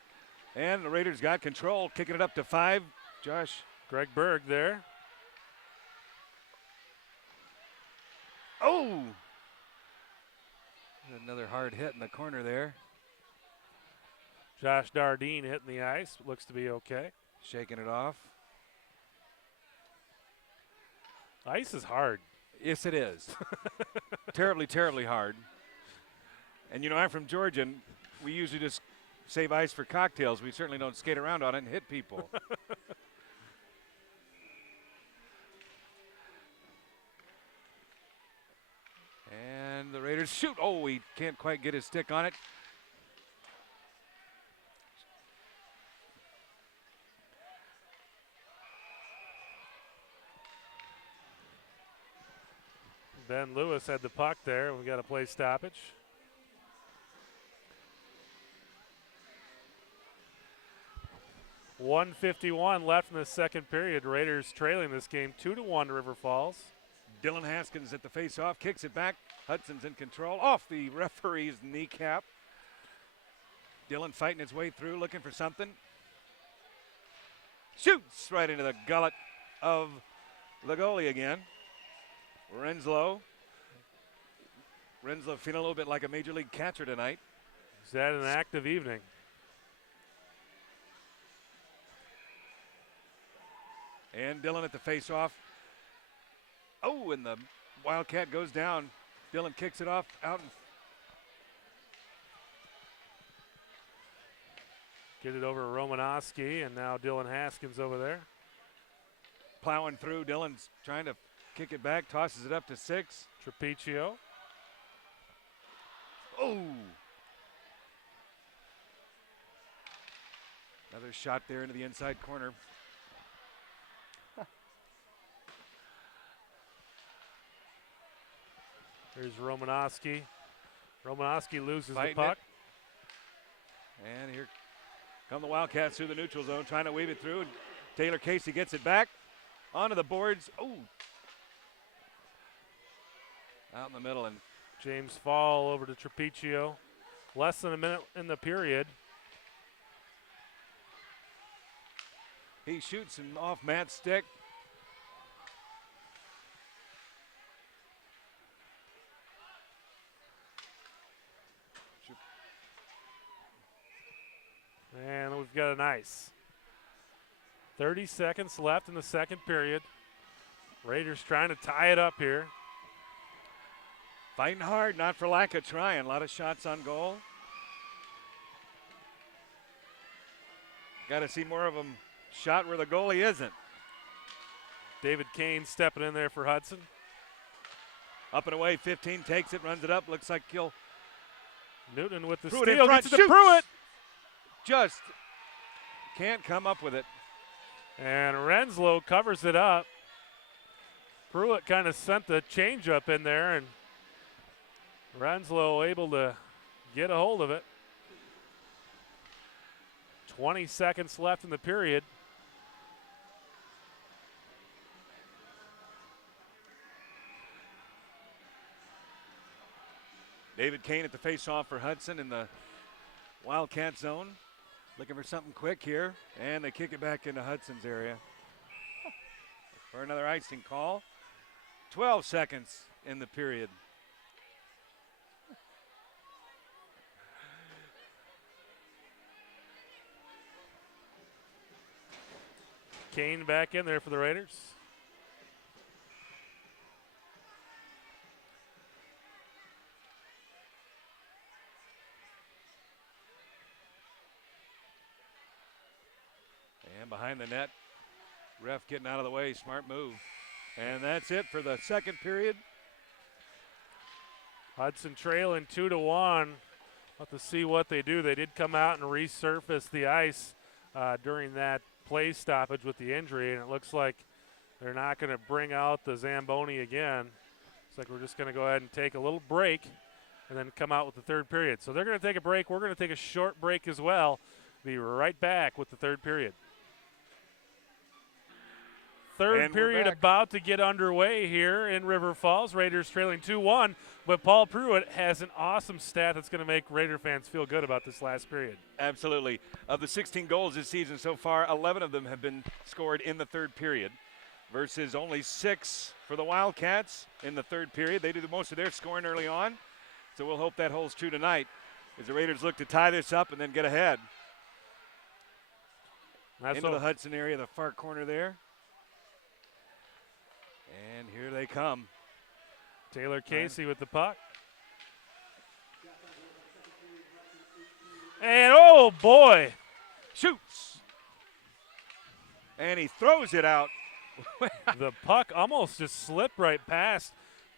And the Raiders got control, kicking it up to 5. Josh. Greg Berg there. Oh! Another hard hit in the corner there. Josh Dardine hitting the ice. Looks to be okay. Shaking it off. Ice is hard. Yes, it is. Terribly, terribly hard. And, you know, I'm from Georgia, and we usually just save ice for cocktails. We certainly don't skate around on it and hit people. And the Raiders shoot. Oh, he can't quite get his stick on it. Ben Lewis had the puck there. We got a play stoppage. .151 left in the second period. Raiders trailing this game 2-1 to River Falls. Dylan Haskins at the face-off, kicks it back. Hudson's in control, off the referee's kneecap. Dylan fighting his way through, looking for something. Shoots right into the gullet of the goalie again. Renslow feeling a little bit like a major league catcher tonight. He's had an active evening. And Dylan at the face-off. Oh, and the Wildcat goes down. Dylan kicks it off out. Get it over to Romanowski, and now Dylan Haskins over there. Plowing through. Dylan's trying to kick it back, tosses it up to 6. Trapiccio. Oh! Another shot there into the inside corner. Here's Romanowski. Romanowski loses Fighting the puck. And here come the Wildcats through the neutral zone, trying to weave it through. And Taylor Casey gets it back onto the boards. Oh! Out in the middle. And James Fall over to Trapiccio. Less than a minute in the period. he shoots him off Matt's stick. And we've got an ice. 30 seconds left in the second period. Raiders trying to tie it up here. Fighting hard, not for lack of trying. A lot of shots on goal. Got to see more of them shot where the goalie isn't. David Kane stepping in there for Hudson. Up and away, 15 takes it, runs it up. Looks like he'll. Newton with the Pruitt in steal, front, gets it to shoots. Pruitt. Just can't come up with it. And Renslow covers it up. Pruitt kind of sent the changeup in there, and Renslow able to get a hold of it. 20 seconds left in the period. David Kane at the face-off for Hudson in the Wildcat zone. Looking for something quick here, and they kick it back into Hudson's area for another icing call. 12 seconds in the period. Kane back in there for the Raiders. And behind the net, ref getting out of the way, smart move. And that's it for the second period. Hudson trailing 2-1. We'll have to see what they do. They did come out and resurface the ice during that play stoppage with the injury, and it looks like they're not going to bring out the Zamboni again. Looks like we're just going to go ahead and take a little break and then come out with the third period. So they're going to take a break. We're going to take a short break as well. Be right back with the third period. Third period about to get underway here in River Falls. Raiders trailing 2-1, but Paul Pruitt has an awesome stat that's going to make Raider fans feel good about this last period. Absolutely. Of the 16 goals this season so far, 11 of them have been scored in the third period versus only 6 for the Wildcats in the third period. They do the most of their scoring early on, so we'll hope that holds true tonight as the Raiders look to tie this up and then get ahead. Into the Hudson area, the far corner there. And here they come. Taylor Casey with the puck. And oh boy, shoots. And he throws it out. The puck almost just slipped right past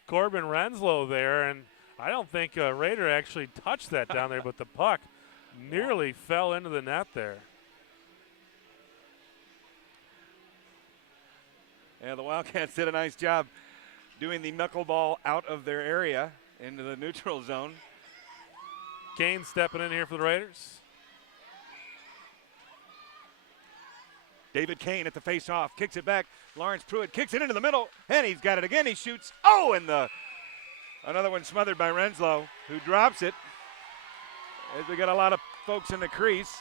Corbin Renslow there, and I don't think a Raider actually touched that down there, but the puck nearly fell into the net there. Yeah, the Wildcats did a nice job doing the knuckleball out of their area into the neutral zone. Kane stepping in here for the Raiders. David Kane at the face-off, kicks it back. Lawrence Pruitt kicks it into the middle, and he's got it again. He shoots. Oh, and another one smothered by Renslow, who drops it. As we got a lot of folks in the crease.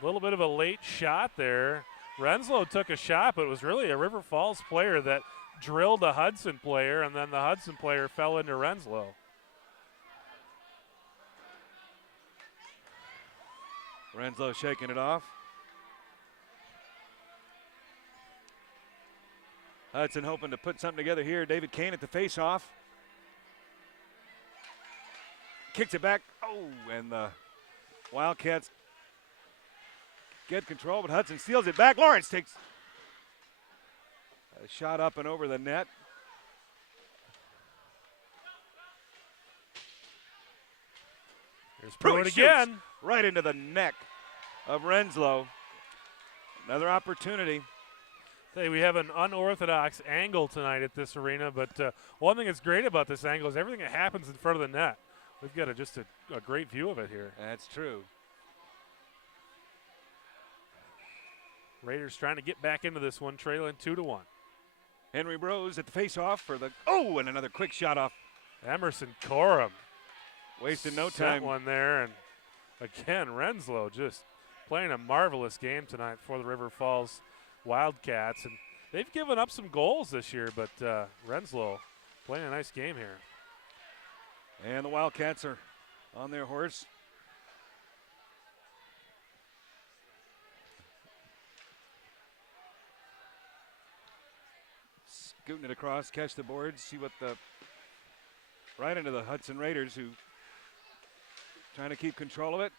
A little bit of a late shot there. Renslow took a shot, but it was really a River Falls player that drilled a Hudson player, and then the Hudson player fell into Renslow. Renslow shaking it off. Hudson hoping to put something together here. David Kane at the face-off. Kicks it back. Oh, and the Wildcats get control, but Hudson steals it back. Lawrence takes a shot up and over the net. Here's Pruitt again. Right into the neck of Renslow. Another opportunity. Hey, we have an unorthodox angle tonight at this arena, but one thing that's great about this angle is everything that happens in front of the net. We've got just a great view of it here. That's true. Raiders trying to get back into this one, trailing 2-1. Henry Rose at the face-off for the, oh, and another quick shot off. Emerson Corum. Wasting no time. One there, and again, Renslow just playing a marvelous game tonight for the River Falls Wildcats. And they've given up some goals this year, but Renslow playing a nice game here. And the Wildcats are on their horse. Scooting it across, catch the boards, see what right into the Hudson Raiders, who trying to keep control of it.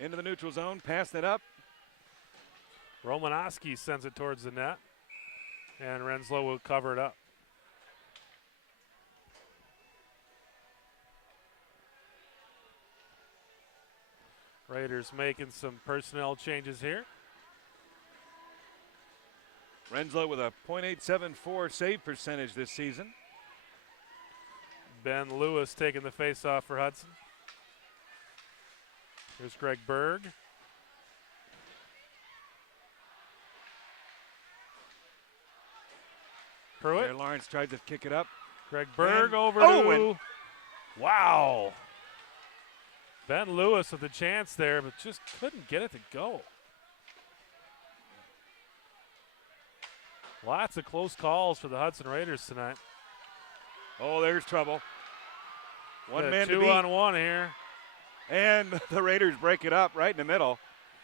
Into the neutral zone, pass that up. Romanowski sends it towards the net, and Renslow will cover it up. Raiders making some personnel changes here. Renslow with a .874 save percentage this season. Ben Lewis taking the face-off for Hudson. Here's Greg Berg. Pruitt. There Lawrence tried to kick it up. Greg Berg And- over oh, to. Wow. Ben Lewis with a chance there, but just couldn't get it to go. Lots of close calls for the Hudson Raiders tonight. Oh, there's trouble. One Got a man to 2 beat. on 1 here. And the Raiders break it up right in the middle.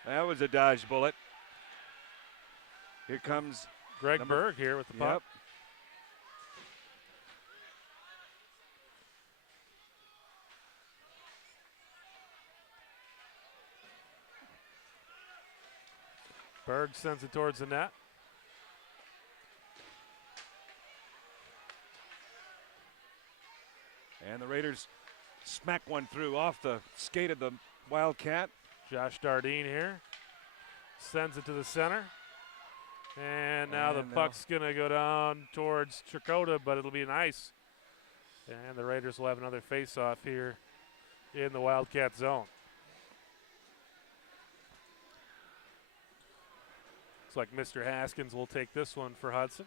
That was a dodged bullet. Here comes Greg Berg here with the puck. Yep. Berg sends it towards the net. And the Raiders smack one through off the skate of the Wildcat. Josh Dardine here. Sends it to the center. And now the puck's going to go down towards Chakota, but it'll be an ice. And the Raiders will have another face-off here in the Wildcat zone. Looks like Mr. Haskins will take this one for Hudson.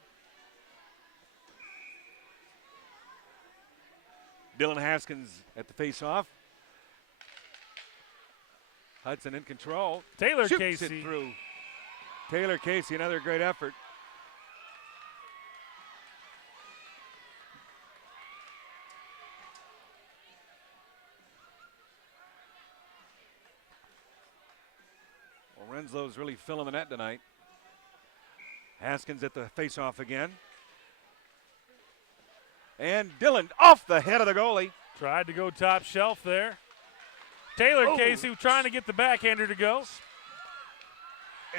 Dylan Haskins at the face-off. Hudson in control. Taylor Shoots Casey. it through. Taylor Casey, another great effort. Well, Renslow's really filling the net tonight. Haskins at the face-off again. And Dylan off the head of the goalie. Tried to go top shelf there. Taylor Casey trying to get the backhander to go.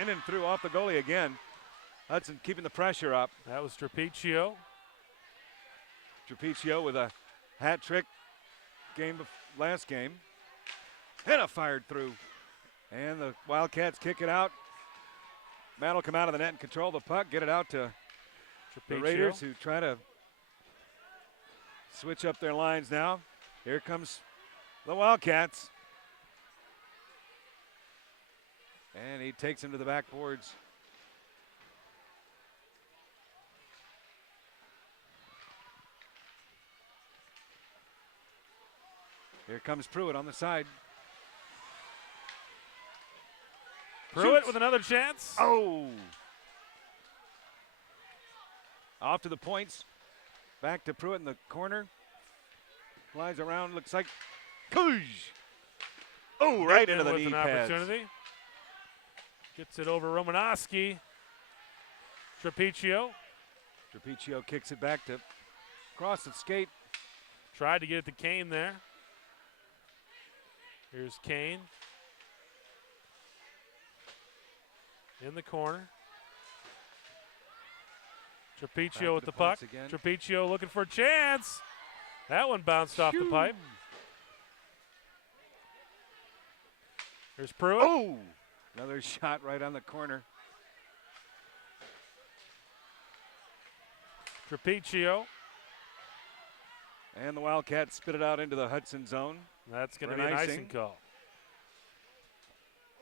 In and through off the goalie again. Hudson keeping the pressure up. That was Trapiccio. Trapiccio with a hat trick last game. And a fired through. And the Wildcats kick it out. Matt will come out of the net and control the puck, get it out to the Raiders, who try to switch up their lines now. Here comes the Wildcats. And he takes him to the backboards. Here comes Pruitt on the side. Pruitt Shoots. with another chance. Oh! Off to the points. Back to Pruitt in the corner. Flies around, looks like Kuj. Oh, right into the with knee an pads. opportunity. Gets it over Romanowski. Trapiccio. Trapiccio kicks it back to cross the skate. Tried to get it to Kane there. Here's Kane. In the corner. Trapiccio with the puck. Again. Trapiccio looking for a chance. That one bounced off the pipe. Here's Pruitt. Oh! Another shot right on the corner. Trapiccio. And the Wildcats spit it out into the Hudson zone. That's going to For be an an icing. icing call.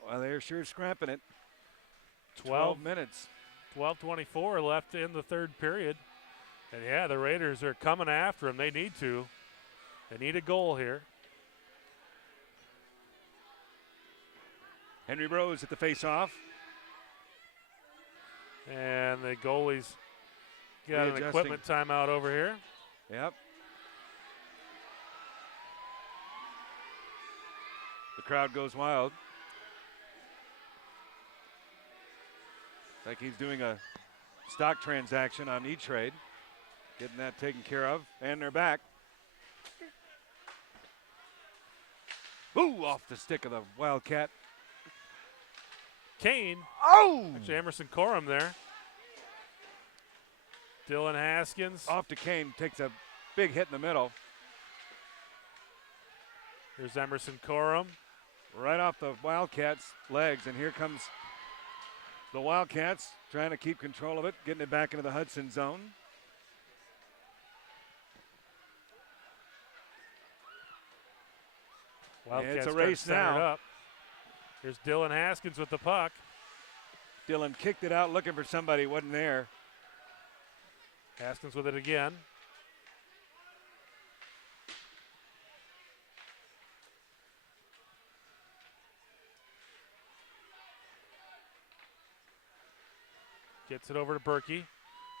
Well, they're sure scrapping it. 12 minutes. 12:24 left in the third period. And yeah, the Raiders are coming after them. They need to. They need a goal here. Henry Rose at the face-off. And the goalie's got an Readjusting. equipment timeout over here. Yep. The crowd goes wild. Like he's doing a stock transaction on E-Trade. Getting that taken care of. And they're back. Ooh, off the stick of the Wildcat. Kane. Oh! Actually, Emerson Corum there. Dylan Haskins. Off to Kane. Takes a big hit in the middle. Here's Emerson Corum. Right off the Wildcats' legs. And here comes the Wildcats trying to keep control of it. Getting it back into the Hudson zone. Wildcats it's a start race centered now. Up. Here's Dylan Haskins with the puck. Dylan kicked it out looking for somebody, wasn't there. Haskins with it again. Gets it over to Berkey.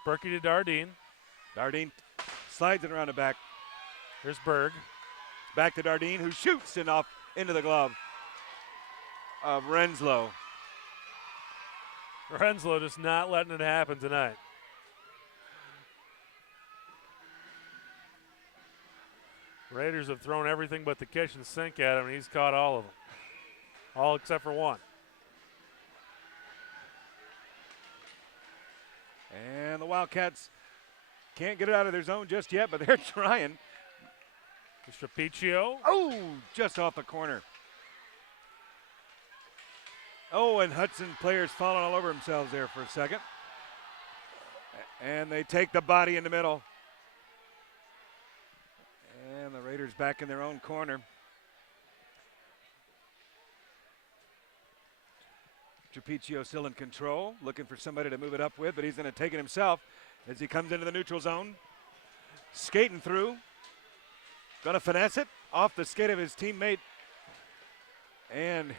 Berkey to Dardine. Dardine slides it around the back. Here's Berg. Back to Dardine, who shoots it off into the glove of Renslow. Renslow just not letting it happen tonight. Raiders have thrown everything but the kitchen sink at him, and he's caught all of them. All except for one. And the Wildcats can't get it out of their zone just yet, but they're trying. Strapiccio. Oh, just off the corner. Oh, and Hudson players falling all over themselves there for a second. And they take the body in the middle. And the Raiders back in their own corner. Strapiccio still in control, looking for somebody to move it up with, but he's going to take it himself as he comes into the neutral zone. Skating through. Going to finesse it off the skate of his teammate. And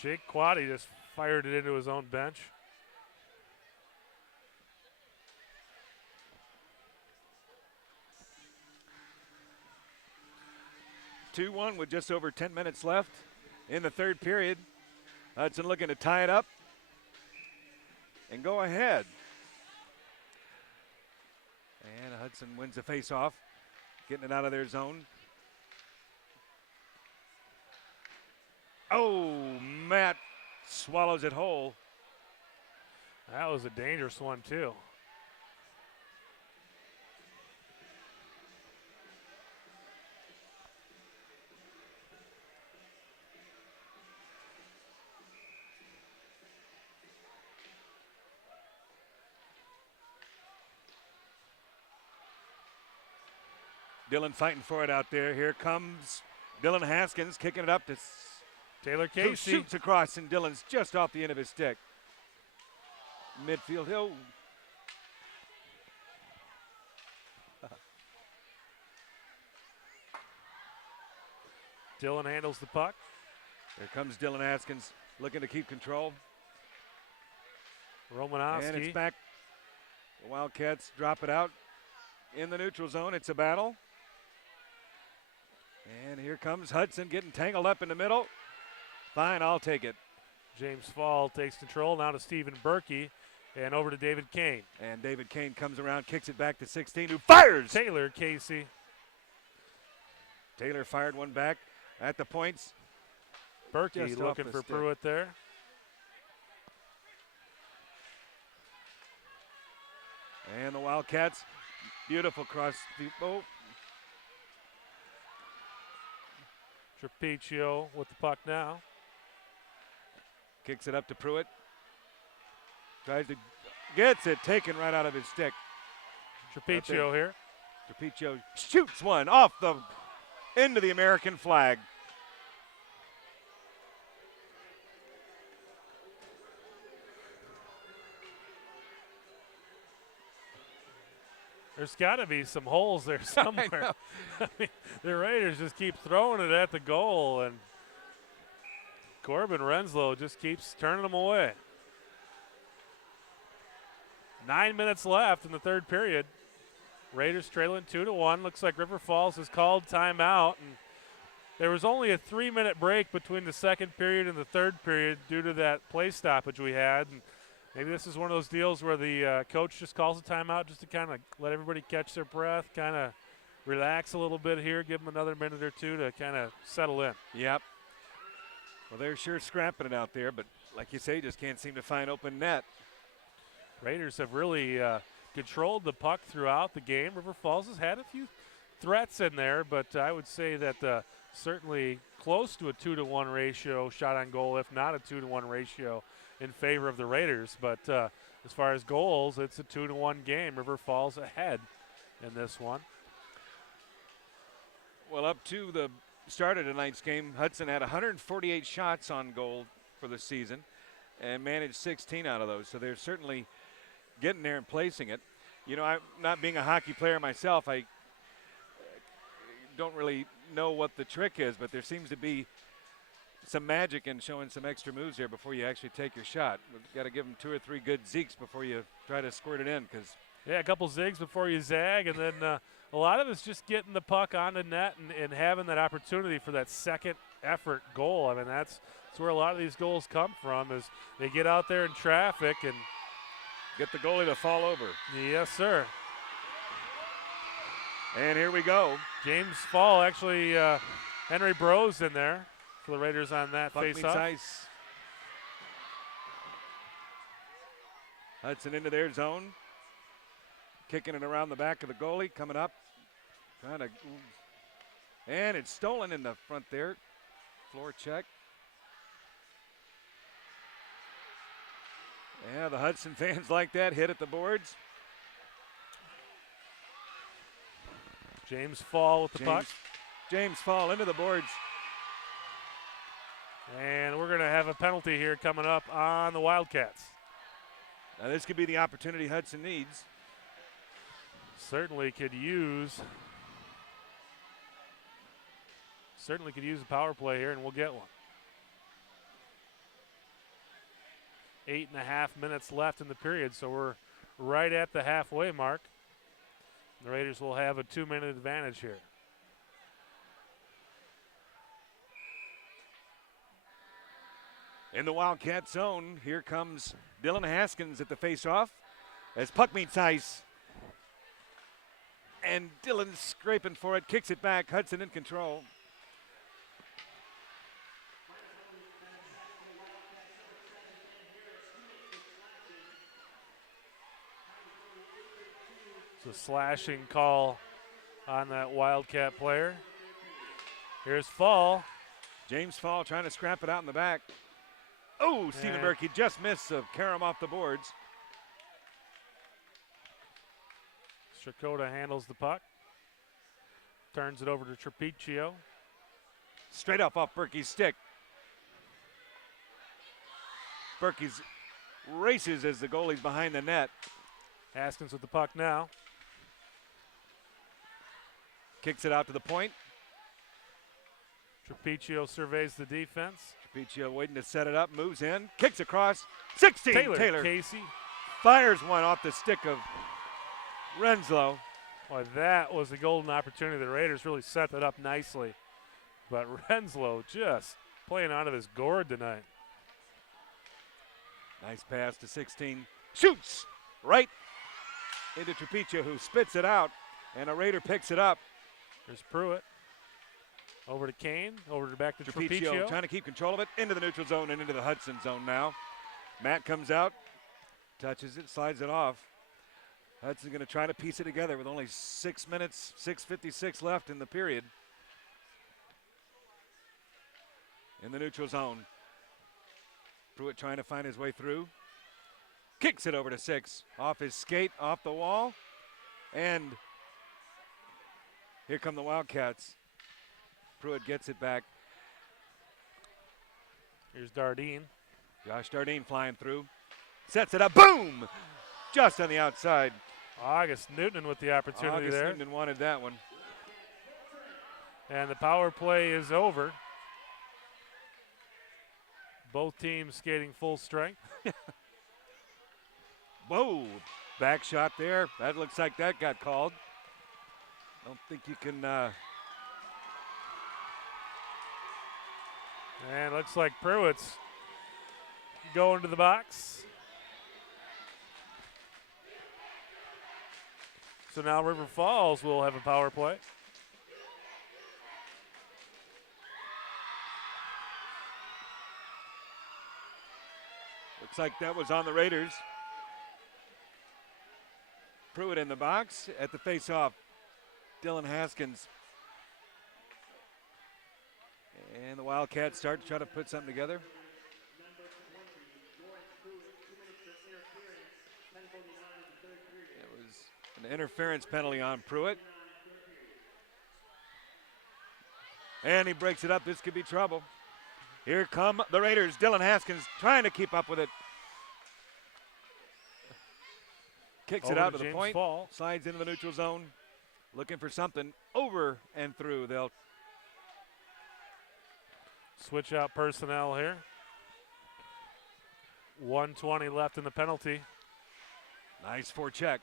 Jake Quaddy just fired it into his own bench. (2-1) with just over 10 minutes left in the third period. Hudson looking to tie it up and go ahead. And Hudson wins the face-off, getting it out of their zone. Oh, Matt swallows it whole. That was a dangerous one, too. Dylan fighting for it out there. Here comes Dylan Haskins kicking it up to Taylor who Casey. shoots across, and Dylan's just off the end of his stick. Midfield. Oh. Dylan handles the puck. Here comes Dylan Haskins looking to keep control. Romanowski. And it's back. The Wildcats drop it out in the neutral zone. It's a battle. And here comes Hudson getting tangled up in the middle. Fine, I'll take it. James Fall takes control now to Stephen Berkey and over to David Kane. And David Kane comes around, kicks it back to 16, who fires. Taylor Casey. Taylor fired one back at the points. Berkey Just off looking the for stick. Pruitt there. And the Wildcats, beautiful cross. Oh, Strapiccio with the puck now. kicks it up to Pruitt. Tries to, gets it taken right out of his stick. Strapiccio here. Strapiccio shoots one off the into the American flag. There's got to be some holes there somewhere. I mean, the Raiders just keep throwing it at the goal, and Corbin Renslow just keeps turning them away. 9 minutes left in the third period. Raiders trailing 2-1. Looks like River Falls has called timeout, and there was only a 3-minute break between the second period and the third period due to that play stoppage we had. And maybe this is one of those deals where the coach just calls a timeout just to kind of let everybody catch their breath, kind of relax a little bit here, give them another minute or two to kind of settle in. Yep. Well, they're sure scrapping it out there, but like you say, just can't seem to find open net. Raiders have really controlled the puck throughout the game. River Falls has had a few threats in there, but I would say that certainly close to a 2-to-1 ratio shot on goal, if not a 2-to-1 ratio in favor of the Raiders. But as far as goals, it's a 2-to-1 game. River Falls ahead in this one. Well, up to the start of tonight's game, Hudson had 148 shots on goal for the season and managed 16 out of those. So they're certainly getting there and placing it. You know, I'm not being a hockey player myself, I don't really know what the trick is, but there seems to be some magic in showing some extra moves here before you actually take your shot. You've got to give them 2 or 3 good zeeks before you try to squirt it in, because yeah, a couple zigs before you zag, and then a lot of it's just getting the puck on the net and having that opportunity for that second effort goal. I mean, that's where a lot of these goals come from, is they get out there in traffic and get the goalie to fall over. Yes, sir. And here we go. James Fall, actually, Henry Bros in there for the Raiders on that Puck meets face-off. ice. Hudson into their zone. Kicking it around the back of the goalie, coming up. Trying to, and it's stolen in the front there. Floor check. Yeah, the Hudson fans like that hit at the boards. James Fall with the puck. James Fall into the boards. And we're going to have a penalty here coming up on the Wildcats. Now this could be the opportunity Hudson needs. Certainly could use a power play here, and we'll get one. 8.5 minutes left in the period, so we're right at the halfway mark. The Raiders will have a 2-minute advantage here. In the Wildcat zone, here comes Dylan Haskins at the faceoff as puck meets ice. And Dylan's scraping for it, kicks it back. Hudson in control. It's a slashing call on that Wildcat player. Here's Fall. James Fall trying to scrap it out in the back. Oh, Stephen Berkey just missed of Karam off the boards. Shakota handles the puck. Turns it over to Trapicio. Straight up off Berkey's stick. Berkey's races as the goalie's behind the net. Haskins with the puck now. Kicks it out to the point. Trapicio surveys the defense. Trapicio waiting to set it up, moves in, kicks across. 16, Taylor Casey. Fires one off the stick of Renslow. Boy, that was a golden opportunity. The Raiders really set that up nicely. But Renslow just playing out of his gourd tonight. Nice pass to 16. Shoots right into Trapicio, who spits it out, and a Raider picks it up. There's Pruitt. Over to Kane, back to Trapicio trying to keep control of it, into the neutral zone and into the Hudson zone now. Matt comes out, touches it, slides it off. Hudson's going to try to piece it together with only 6 minutes, 6:56 left in the period. In the neutral zone. Pruitt trying to find his way through. Kicks it over to 6. Off his skate, off the wall. And here come the Wildcats. Pruitt gets it back. Here's Dardine. Josh Dardine flying through. Sets it up. Boom! Just on the outside. August Newton with the opportunity there. August Newton wanted that one. And the power play is over. Both teams skating full strength. Whoa! Back shot there. That looks like that got called. Don't think you can... And looks like Pruitt's going to the box. So now River Falls will have a power play. Looks like that was on the Raiders. Pruitt in the box at the face-off. Dylan Haskins. And the Wildcats start to try to put something together. It was an interference penalty on Pruitt. And he breaks it up. This could be trouble. Here come the Raiders. Dylan Haskins trying to keep up with it. Kicks Over it out to to the James point. Fall. Slides into the neutral zone. Looking for something over and through. They'll Switch out personnel here. 1:20 left in the penalty. nice forecheck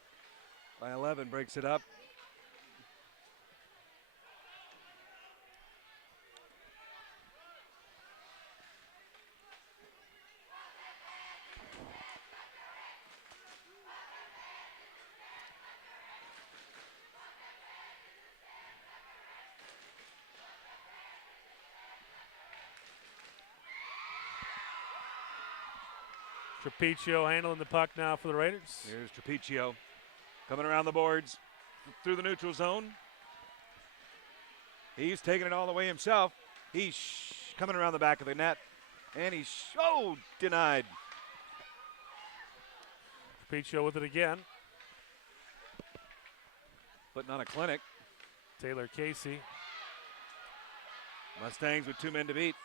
by 11. Breaks it up. Trapiccio handling the puck now for the Raiders. Here's Trapiccio coming around the boards through the neutral zone. He's taking it all the way himself. He's coming around the back of the net, and he's denied. Trapiccio with it again. Putting on a clinic. Taylor Casey. Mustangs with 2 men to beat.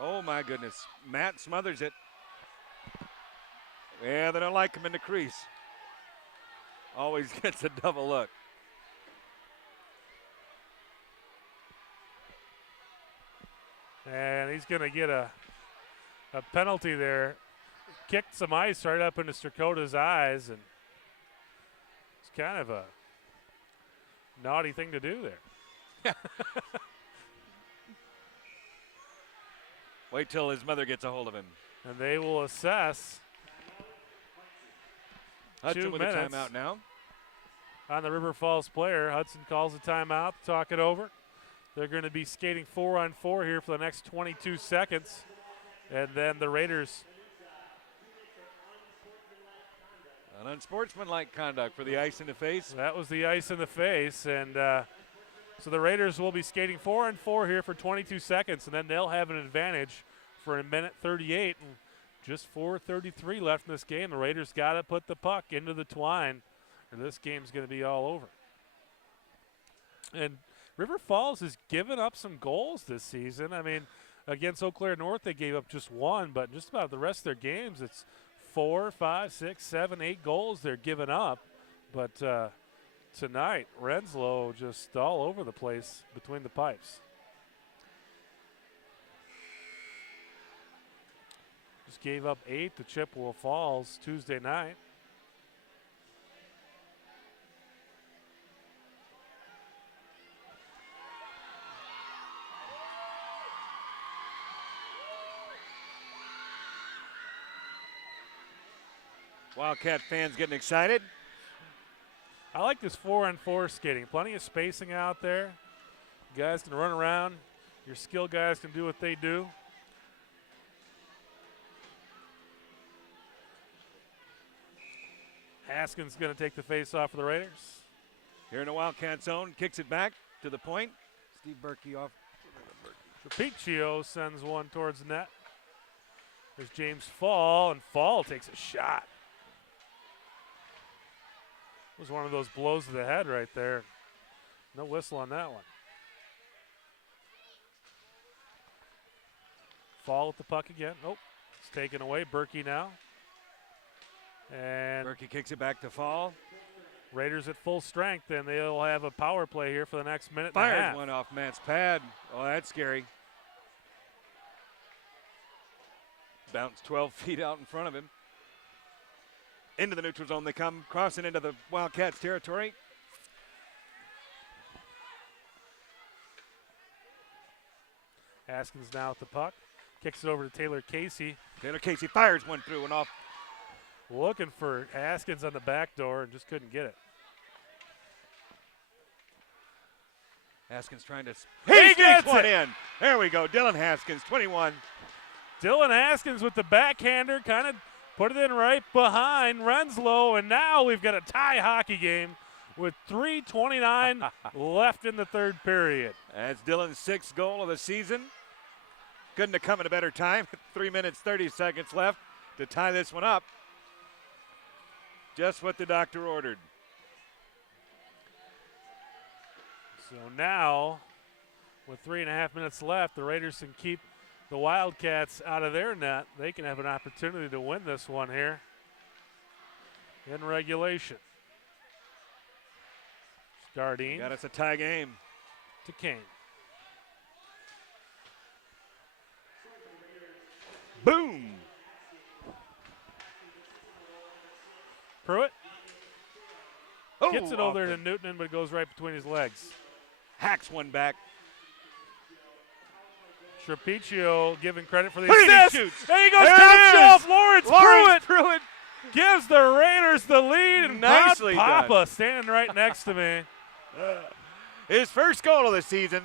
Oh my goodness. Matt smothers it. Yeah, they don't like him in the crease. Always gets a double look. And he's going to get a penalty there. Kicked some ice right up into Strakota's eyes, and it's kind of a naughty thing to do there. Wait till his mother gets a hold of him. And they will assess Hudson 2 with a minutes timeout now. on the River Falls player. Hudson calls a timeout to talk it over. They're going to be skating 4-on-4 here for the next 22 seconds. And then the Raiders. An unsportsmanlike conduct for the ice in the face. That was the ice in the face. And so the Raiders will be skating 4-on-4 here for 22 seconds. And then they'll have an advantage for a minute 38. And just 4:33 left in this game. The Raiders got to put the puck into the twine, or this game's going to be all over. And River Falls has given up some goals this season. I mean, against Eau Claire North, they gave up just 1, but just about the rest of their games, it's 4, 5, 6, 7, 8 goals they're giving up. But tonight, Renslow just all over the place between the pipes. Just gave up 8 to Chippewa Falls Tuesday night. Wildcat fans getting excited. I like this 4-on-4 skating. Plenty of spacing out there. You guys can run around. Your skill guys can do what they do. Haskins going to take the face off for the Raiders. Here in the Wildcat zone, kicks it back to the point. Steve Berkey off. Trapiccio sends one towards the net. There's James Fall, and Fall takes a shot. It was one of those blows to the head right there. No whistle on that one. Fall with the puck again. Nope. It's taken away. Berkey now. And Berkey kicks it back to Fall. Raiders at full strength, and they'll have a power play here for the next minute and a Fires half. one off Matt's pad. Oh, that's scary. Bounced 12 feet out in front of him. Into the neutral zone they come, crossing into the Wildcats territory. Haskins now with the puck. Kicks it over to Taylor Casey. Taylor Casey fires one through and off. Looking for Haskins on the back door and just couldn't get it. Haskins trying to. He He gets one it! in. There we go. Dylan Haskins, 21. Dylan Haskins with the backhander, kind of put it in right behind Renslow, and now we've got a tie hockey game with 3:29 left in the third period. That's Dylan's 6th goal of the season. Couldn't have come at a better time. 3 minutes, 30 seconds left to tie this one up. Just what the doctor ordered. So now, with 3.5 minutes left, the Raiders can keep the Wildcats out of their net. They can have an opportunity to win this one here in regulation. Gardine Got us a tie game. to Kane. Boom. Pruitt Oh, gets it over there to Newton, but it goes right between his legs. Hacks one back. Trapecio giving credit for the Look at assist. he shoots. There he goes, There top it is. shelf. Lawrence Pruitt. gives the Raiders the lead, and Nicely Papa done. standing right next to me. His first goal of the season.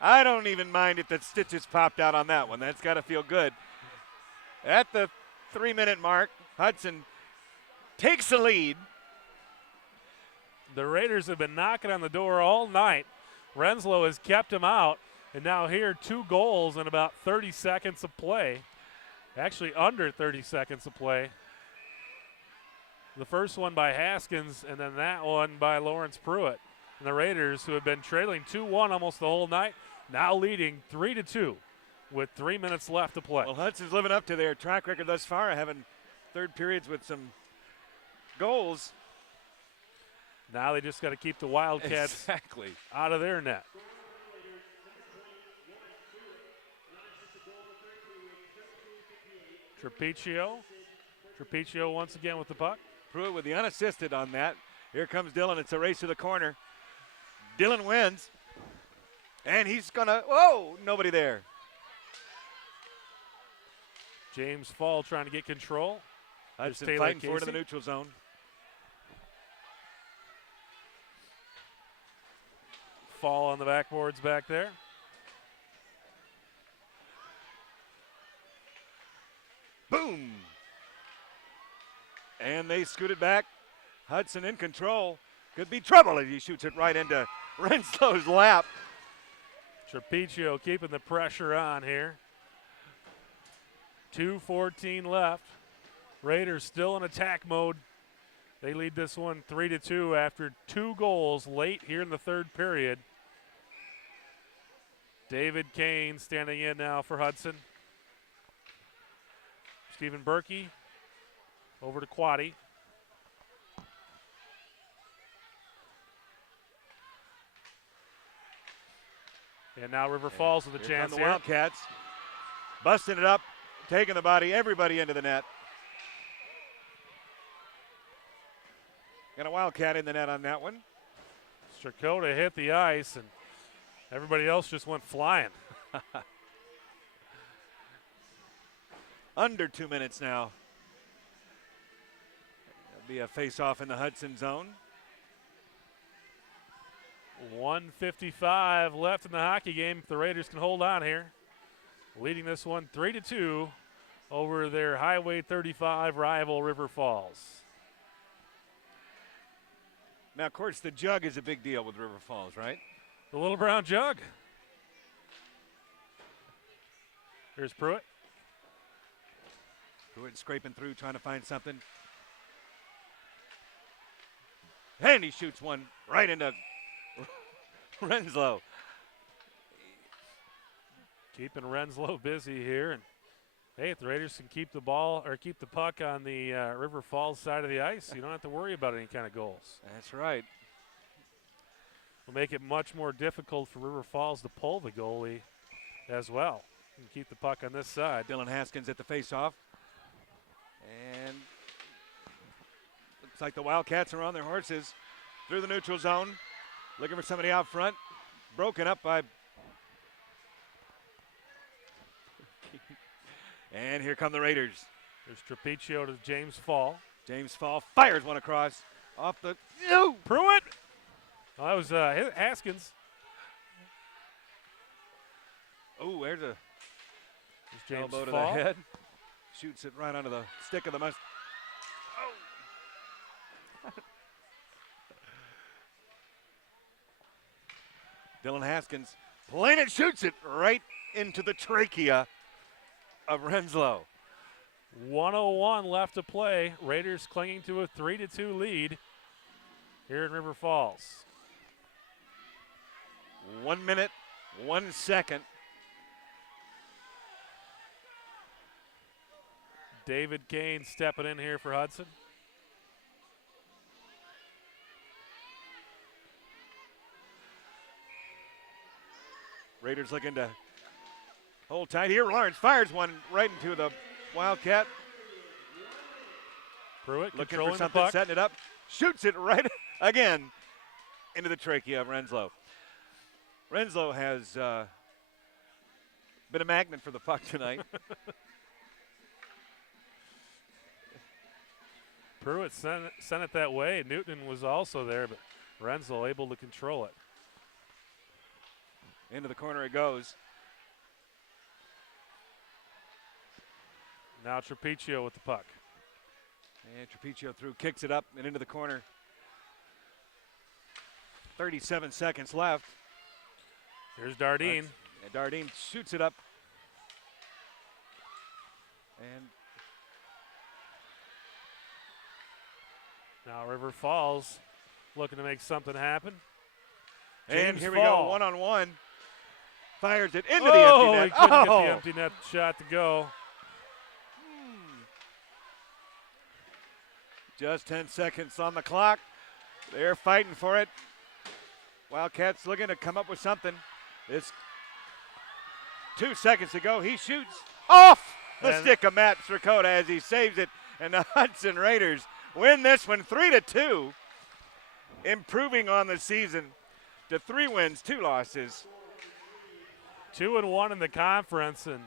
I don't even mind if the stitches popped out on that one. That's got to feel good. At the 3-minute mark, Hudson takes the lead. The Raiders have been knocking on the door all night. Renslow has kept him out, and now here 2 goals in about 30 seconds of play. Actually under 30 seconds of play. The first one by Haskins, and then that one by Lawrence Pruitt. And the Raiders, who have been trailing 2-1 almost the whole night, now leading 3-2 with 3 minutes left to play. Well, Hudson's living up to their track record thus far, having third periods with some goals. Now they just got to keep the Wildcats out of their net. Trapecio once again with the puck. Pruitt with the unassisted on that. Here comes Dillon. It's a race to the corner. Dillon wins. And he's going to, whoa, nobody there. James Fall trying to get control. Hudson fighting for it in the neutral zone. Fall on the backboards back there. Boom. And they scoot it back. Hudson in control. Could be trouble as he shoots it right into Renslow's lap. Trapecio keeping the pressure on here. 2:14 left. Raiders still in attack mode. They lead this one 3-2 after 2 goals late here in the third period. David Kane standing in now for Hudson. Stephen Berkey over to Quaddy. And now River Falls with a chance the here. Wildcats busting it up, taking the body, everybody into the net. Got a Wildcat in the net on that one. Strakota hit the ice, and everybody else just went flying. Under 2 minutes now. That'll be a face-off in the Hudson zone. 1:55 left in the hockey game. If the Raiders can hold on here, leading this one 3-2 over their Highway 35 rival River Falls. Now, of course, the jug is a big deal with River Falls, right? The little brown jug. Here's Pruitt. Pruitt scraping through, trying to find something. And he shoots one right into Renslow. Keeping Renslow busy here. And hey, if the Raiders can keep the ball or keep the puck on the River Falls side of the ice, you don't have to worry about any kind of goals. That's right. Will make it much more difficult for River Falls to pull the goalie as well and keep the puck on this side. Dylan Haskins at the faceoff. And looks like the Wildcats are on their horses through the neutral zone, looking for somebody out front. Broken up by. And here come the Raiders. There's Trapecio to James Fall. James Fall fires one across off the. Pruitt! Oh, that was Haskins. Oh, there's a James elbow to Fall. the head. Shoots it right onto the stick of the must. Oh. Dylan Haskins playing it, shoots it right into the trachea of Renslow. 1:01 left to play. Raiders clinging to a 3-2 lead here in River Falls. 1 minute, 1 second. David Kane stepping in here for Hudson. Raiders looking to hold tight here. Lawrence fires one right into the Wildcat. Pruitt looking controlling for something, the puck. setting it up. Shoots it right again into the trachea of Renslow. Renslow has been a magnet for the puck tonight. Pruitt sent it that way. Newton was also there, but Renslow able to control it. Into the corner it goes. Now Trapiccio with the puck. And Trapiccio through, kicks it up and into the corner. 37 seconds left. Here's Dardine. And Dardine shoots it up. And now River Falls looking to make something happen. And James here Fall. we go, one-on-one. Fires it into Oh, the empty net. he couldn't get Oh! the empty net shot to go. Just 10 seconds on the clock. They're fighting for it. Wildcats looking to come up with something. It's 2 seconds to go. He shoots off the stick of Matt Strakota as he saves it. And the Hudson Raiders win this one 3-2, improving on the season to 3 wins, 2 losses. 2-1 in the conference, and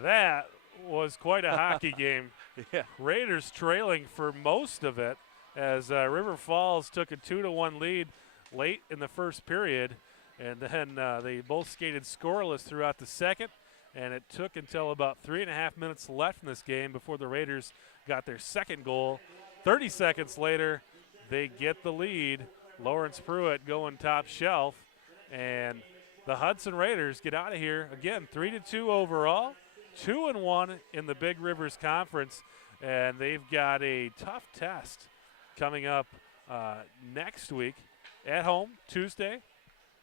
that was quite a hockey game. Yeah. Raiders trailing for most of it as River Falls took a 2-1 lead late in the first period, and then they both skated scoreless throughout the second, and it took until about 3.5 minutes left in this game before the Raiders got their second goal. 30 seconds later, they get the lead. Lawrence Pruitt going top shelf, and the Hudson Raiders get out of here again 3-2 overall, 2-1 in the Big Rivers Conference, and they've got a tough test coming up next week at home, Tuesday,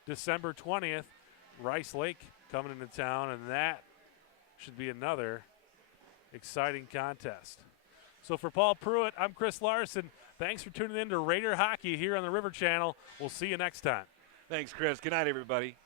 December 20th. Rice Lake coming into town, and that should be another exciting contest. So for Paul Pruitt, I'm Chris Larson. Thanks for tuning in to Raider Hockey here on the River Channel. We'll see you next time. Thanks, Chris. Good night, everybody.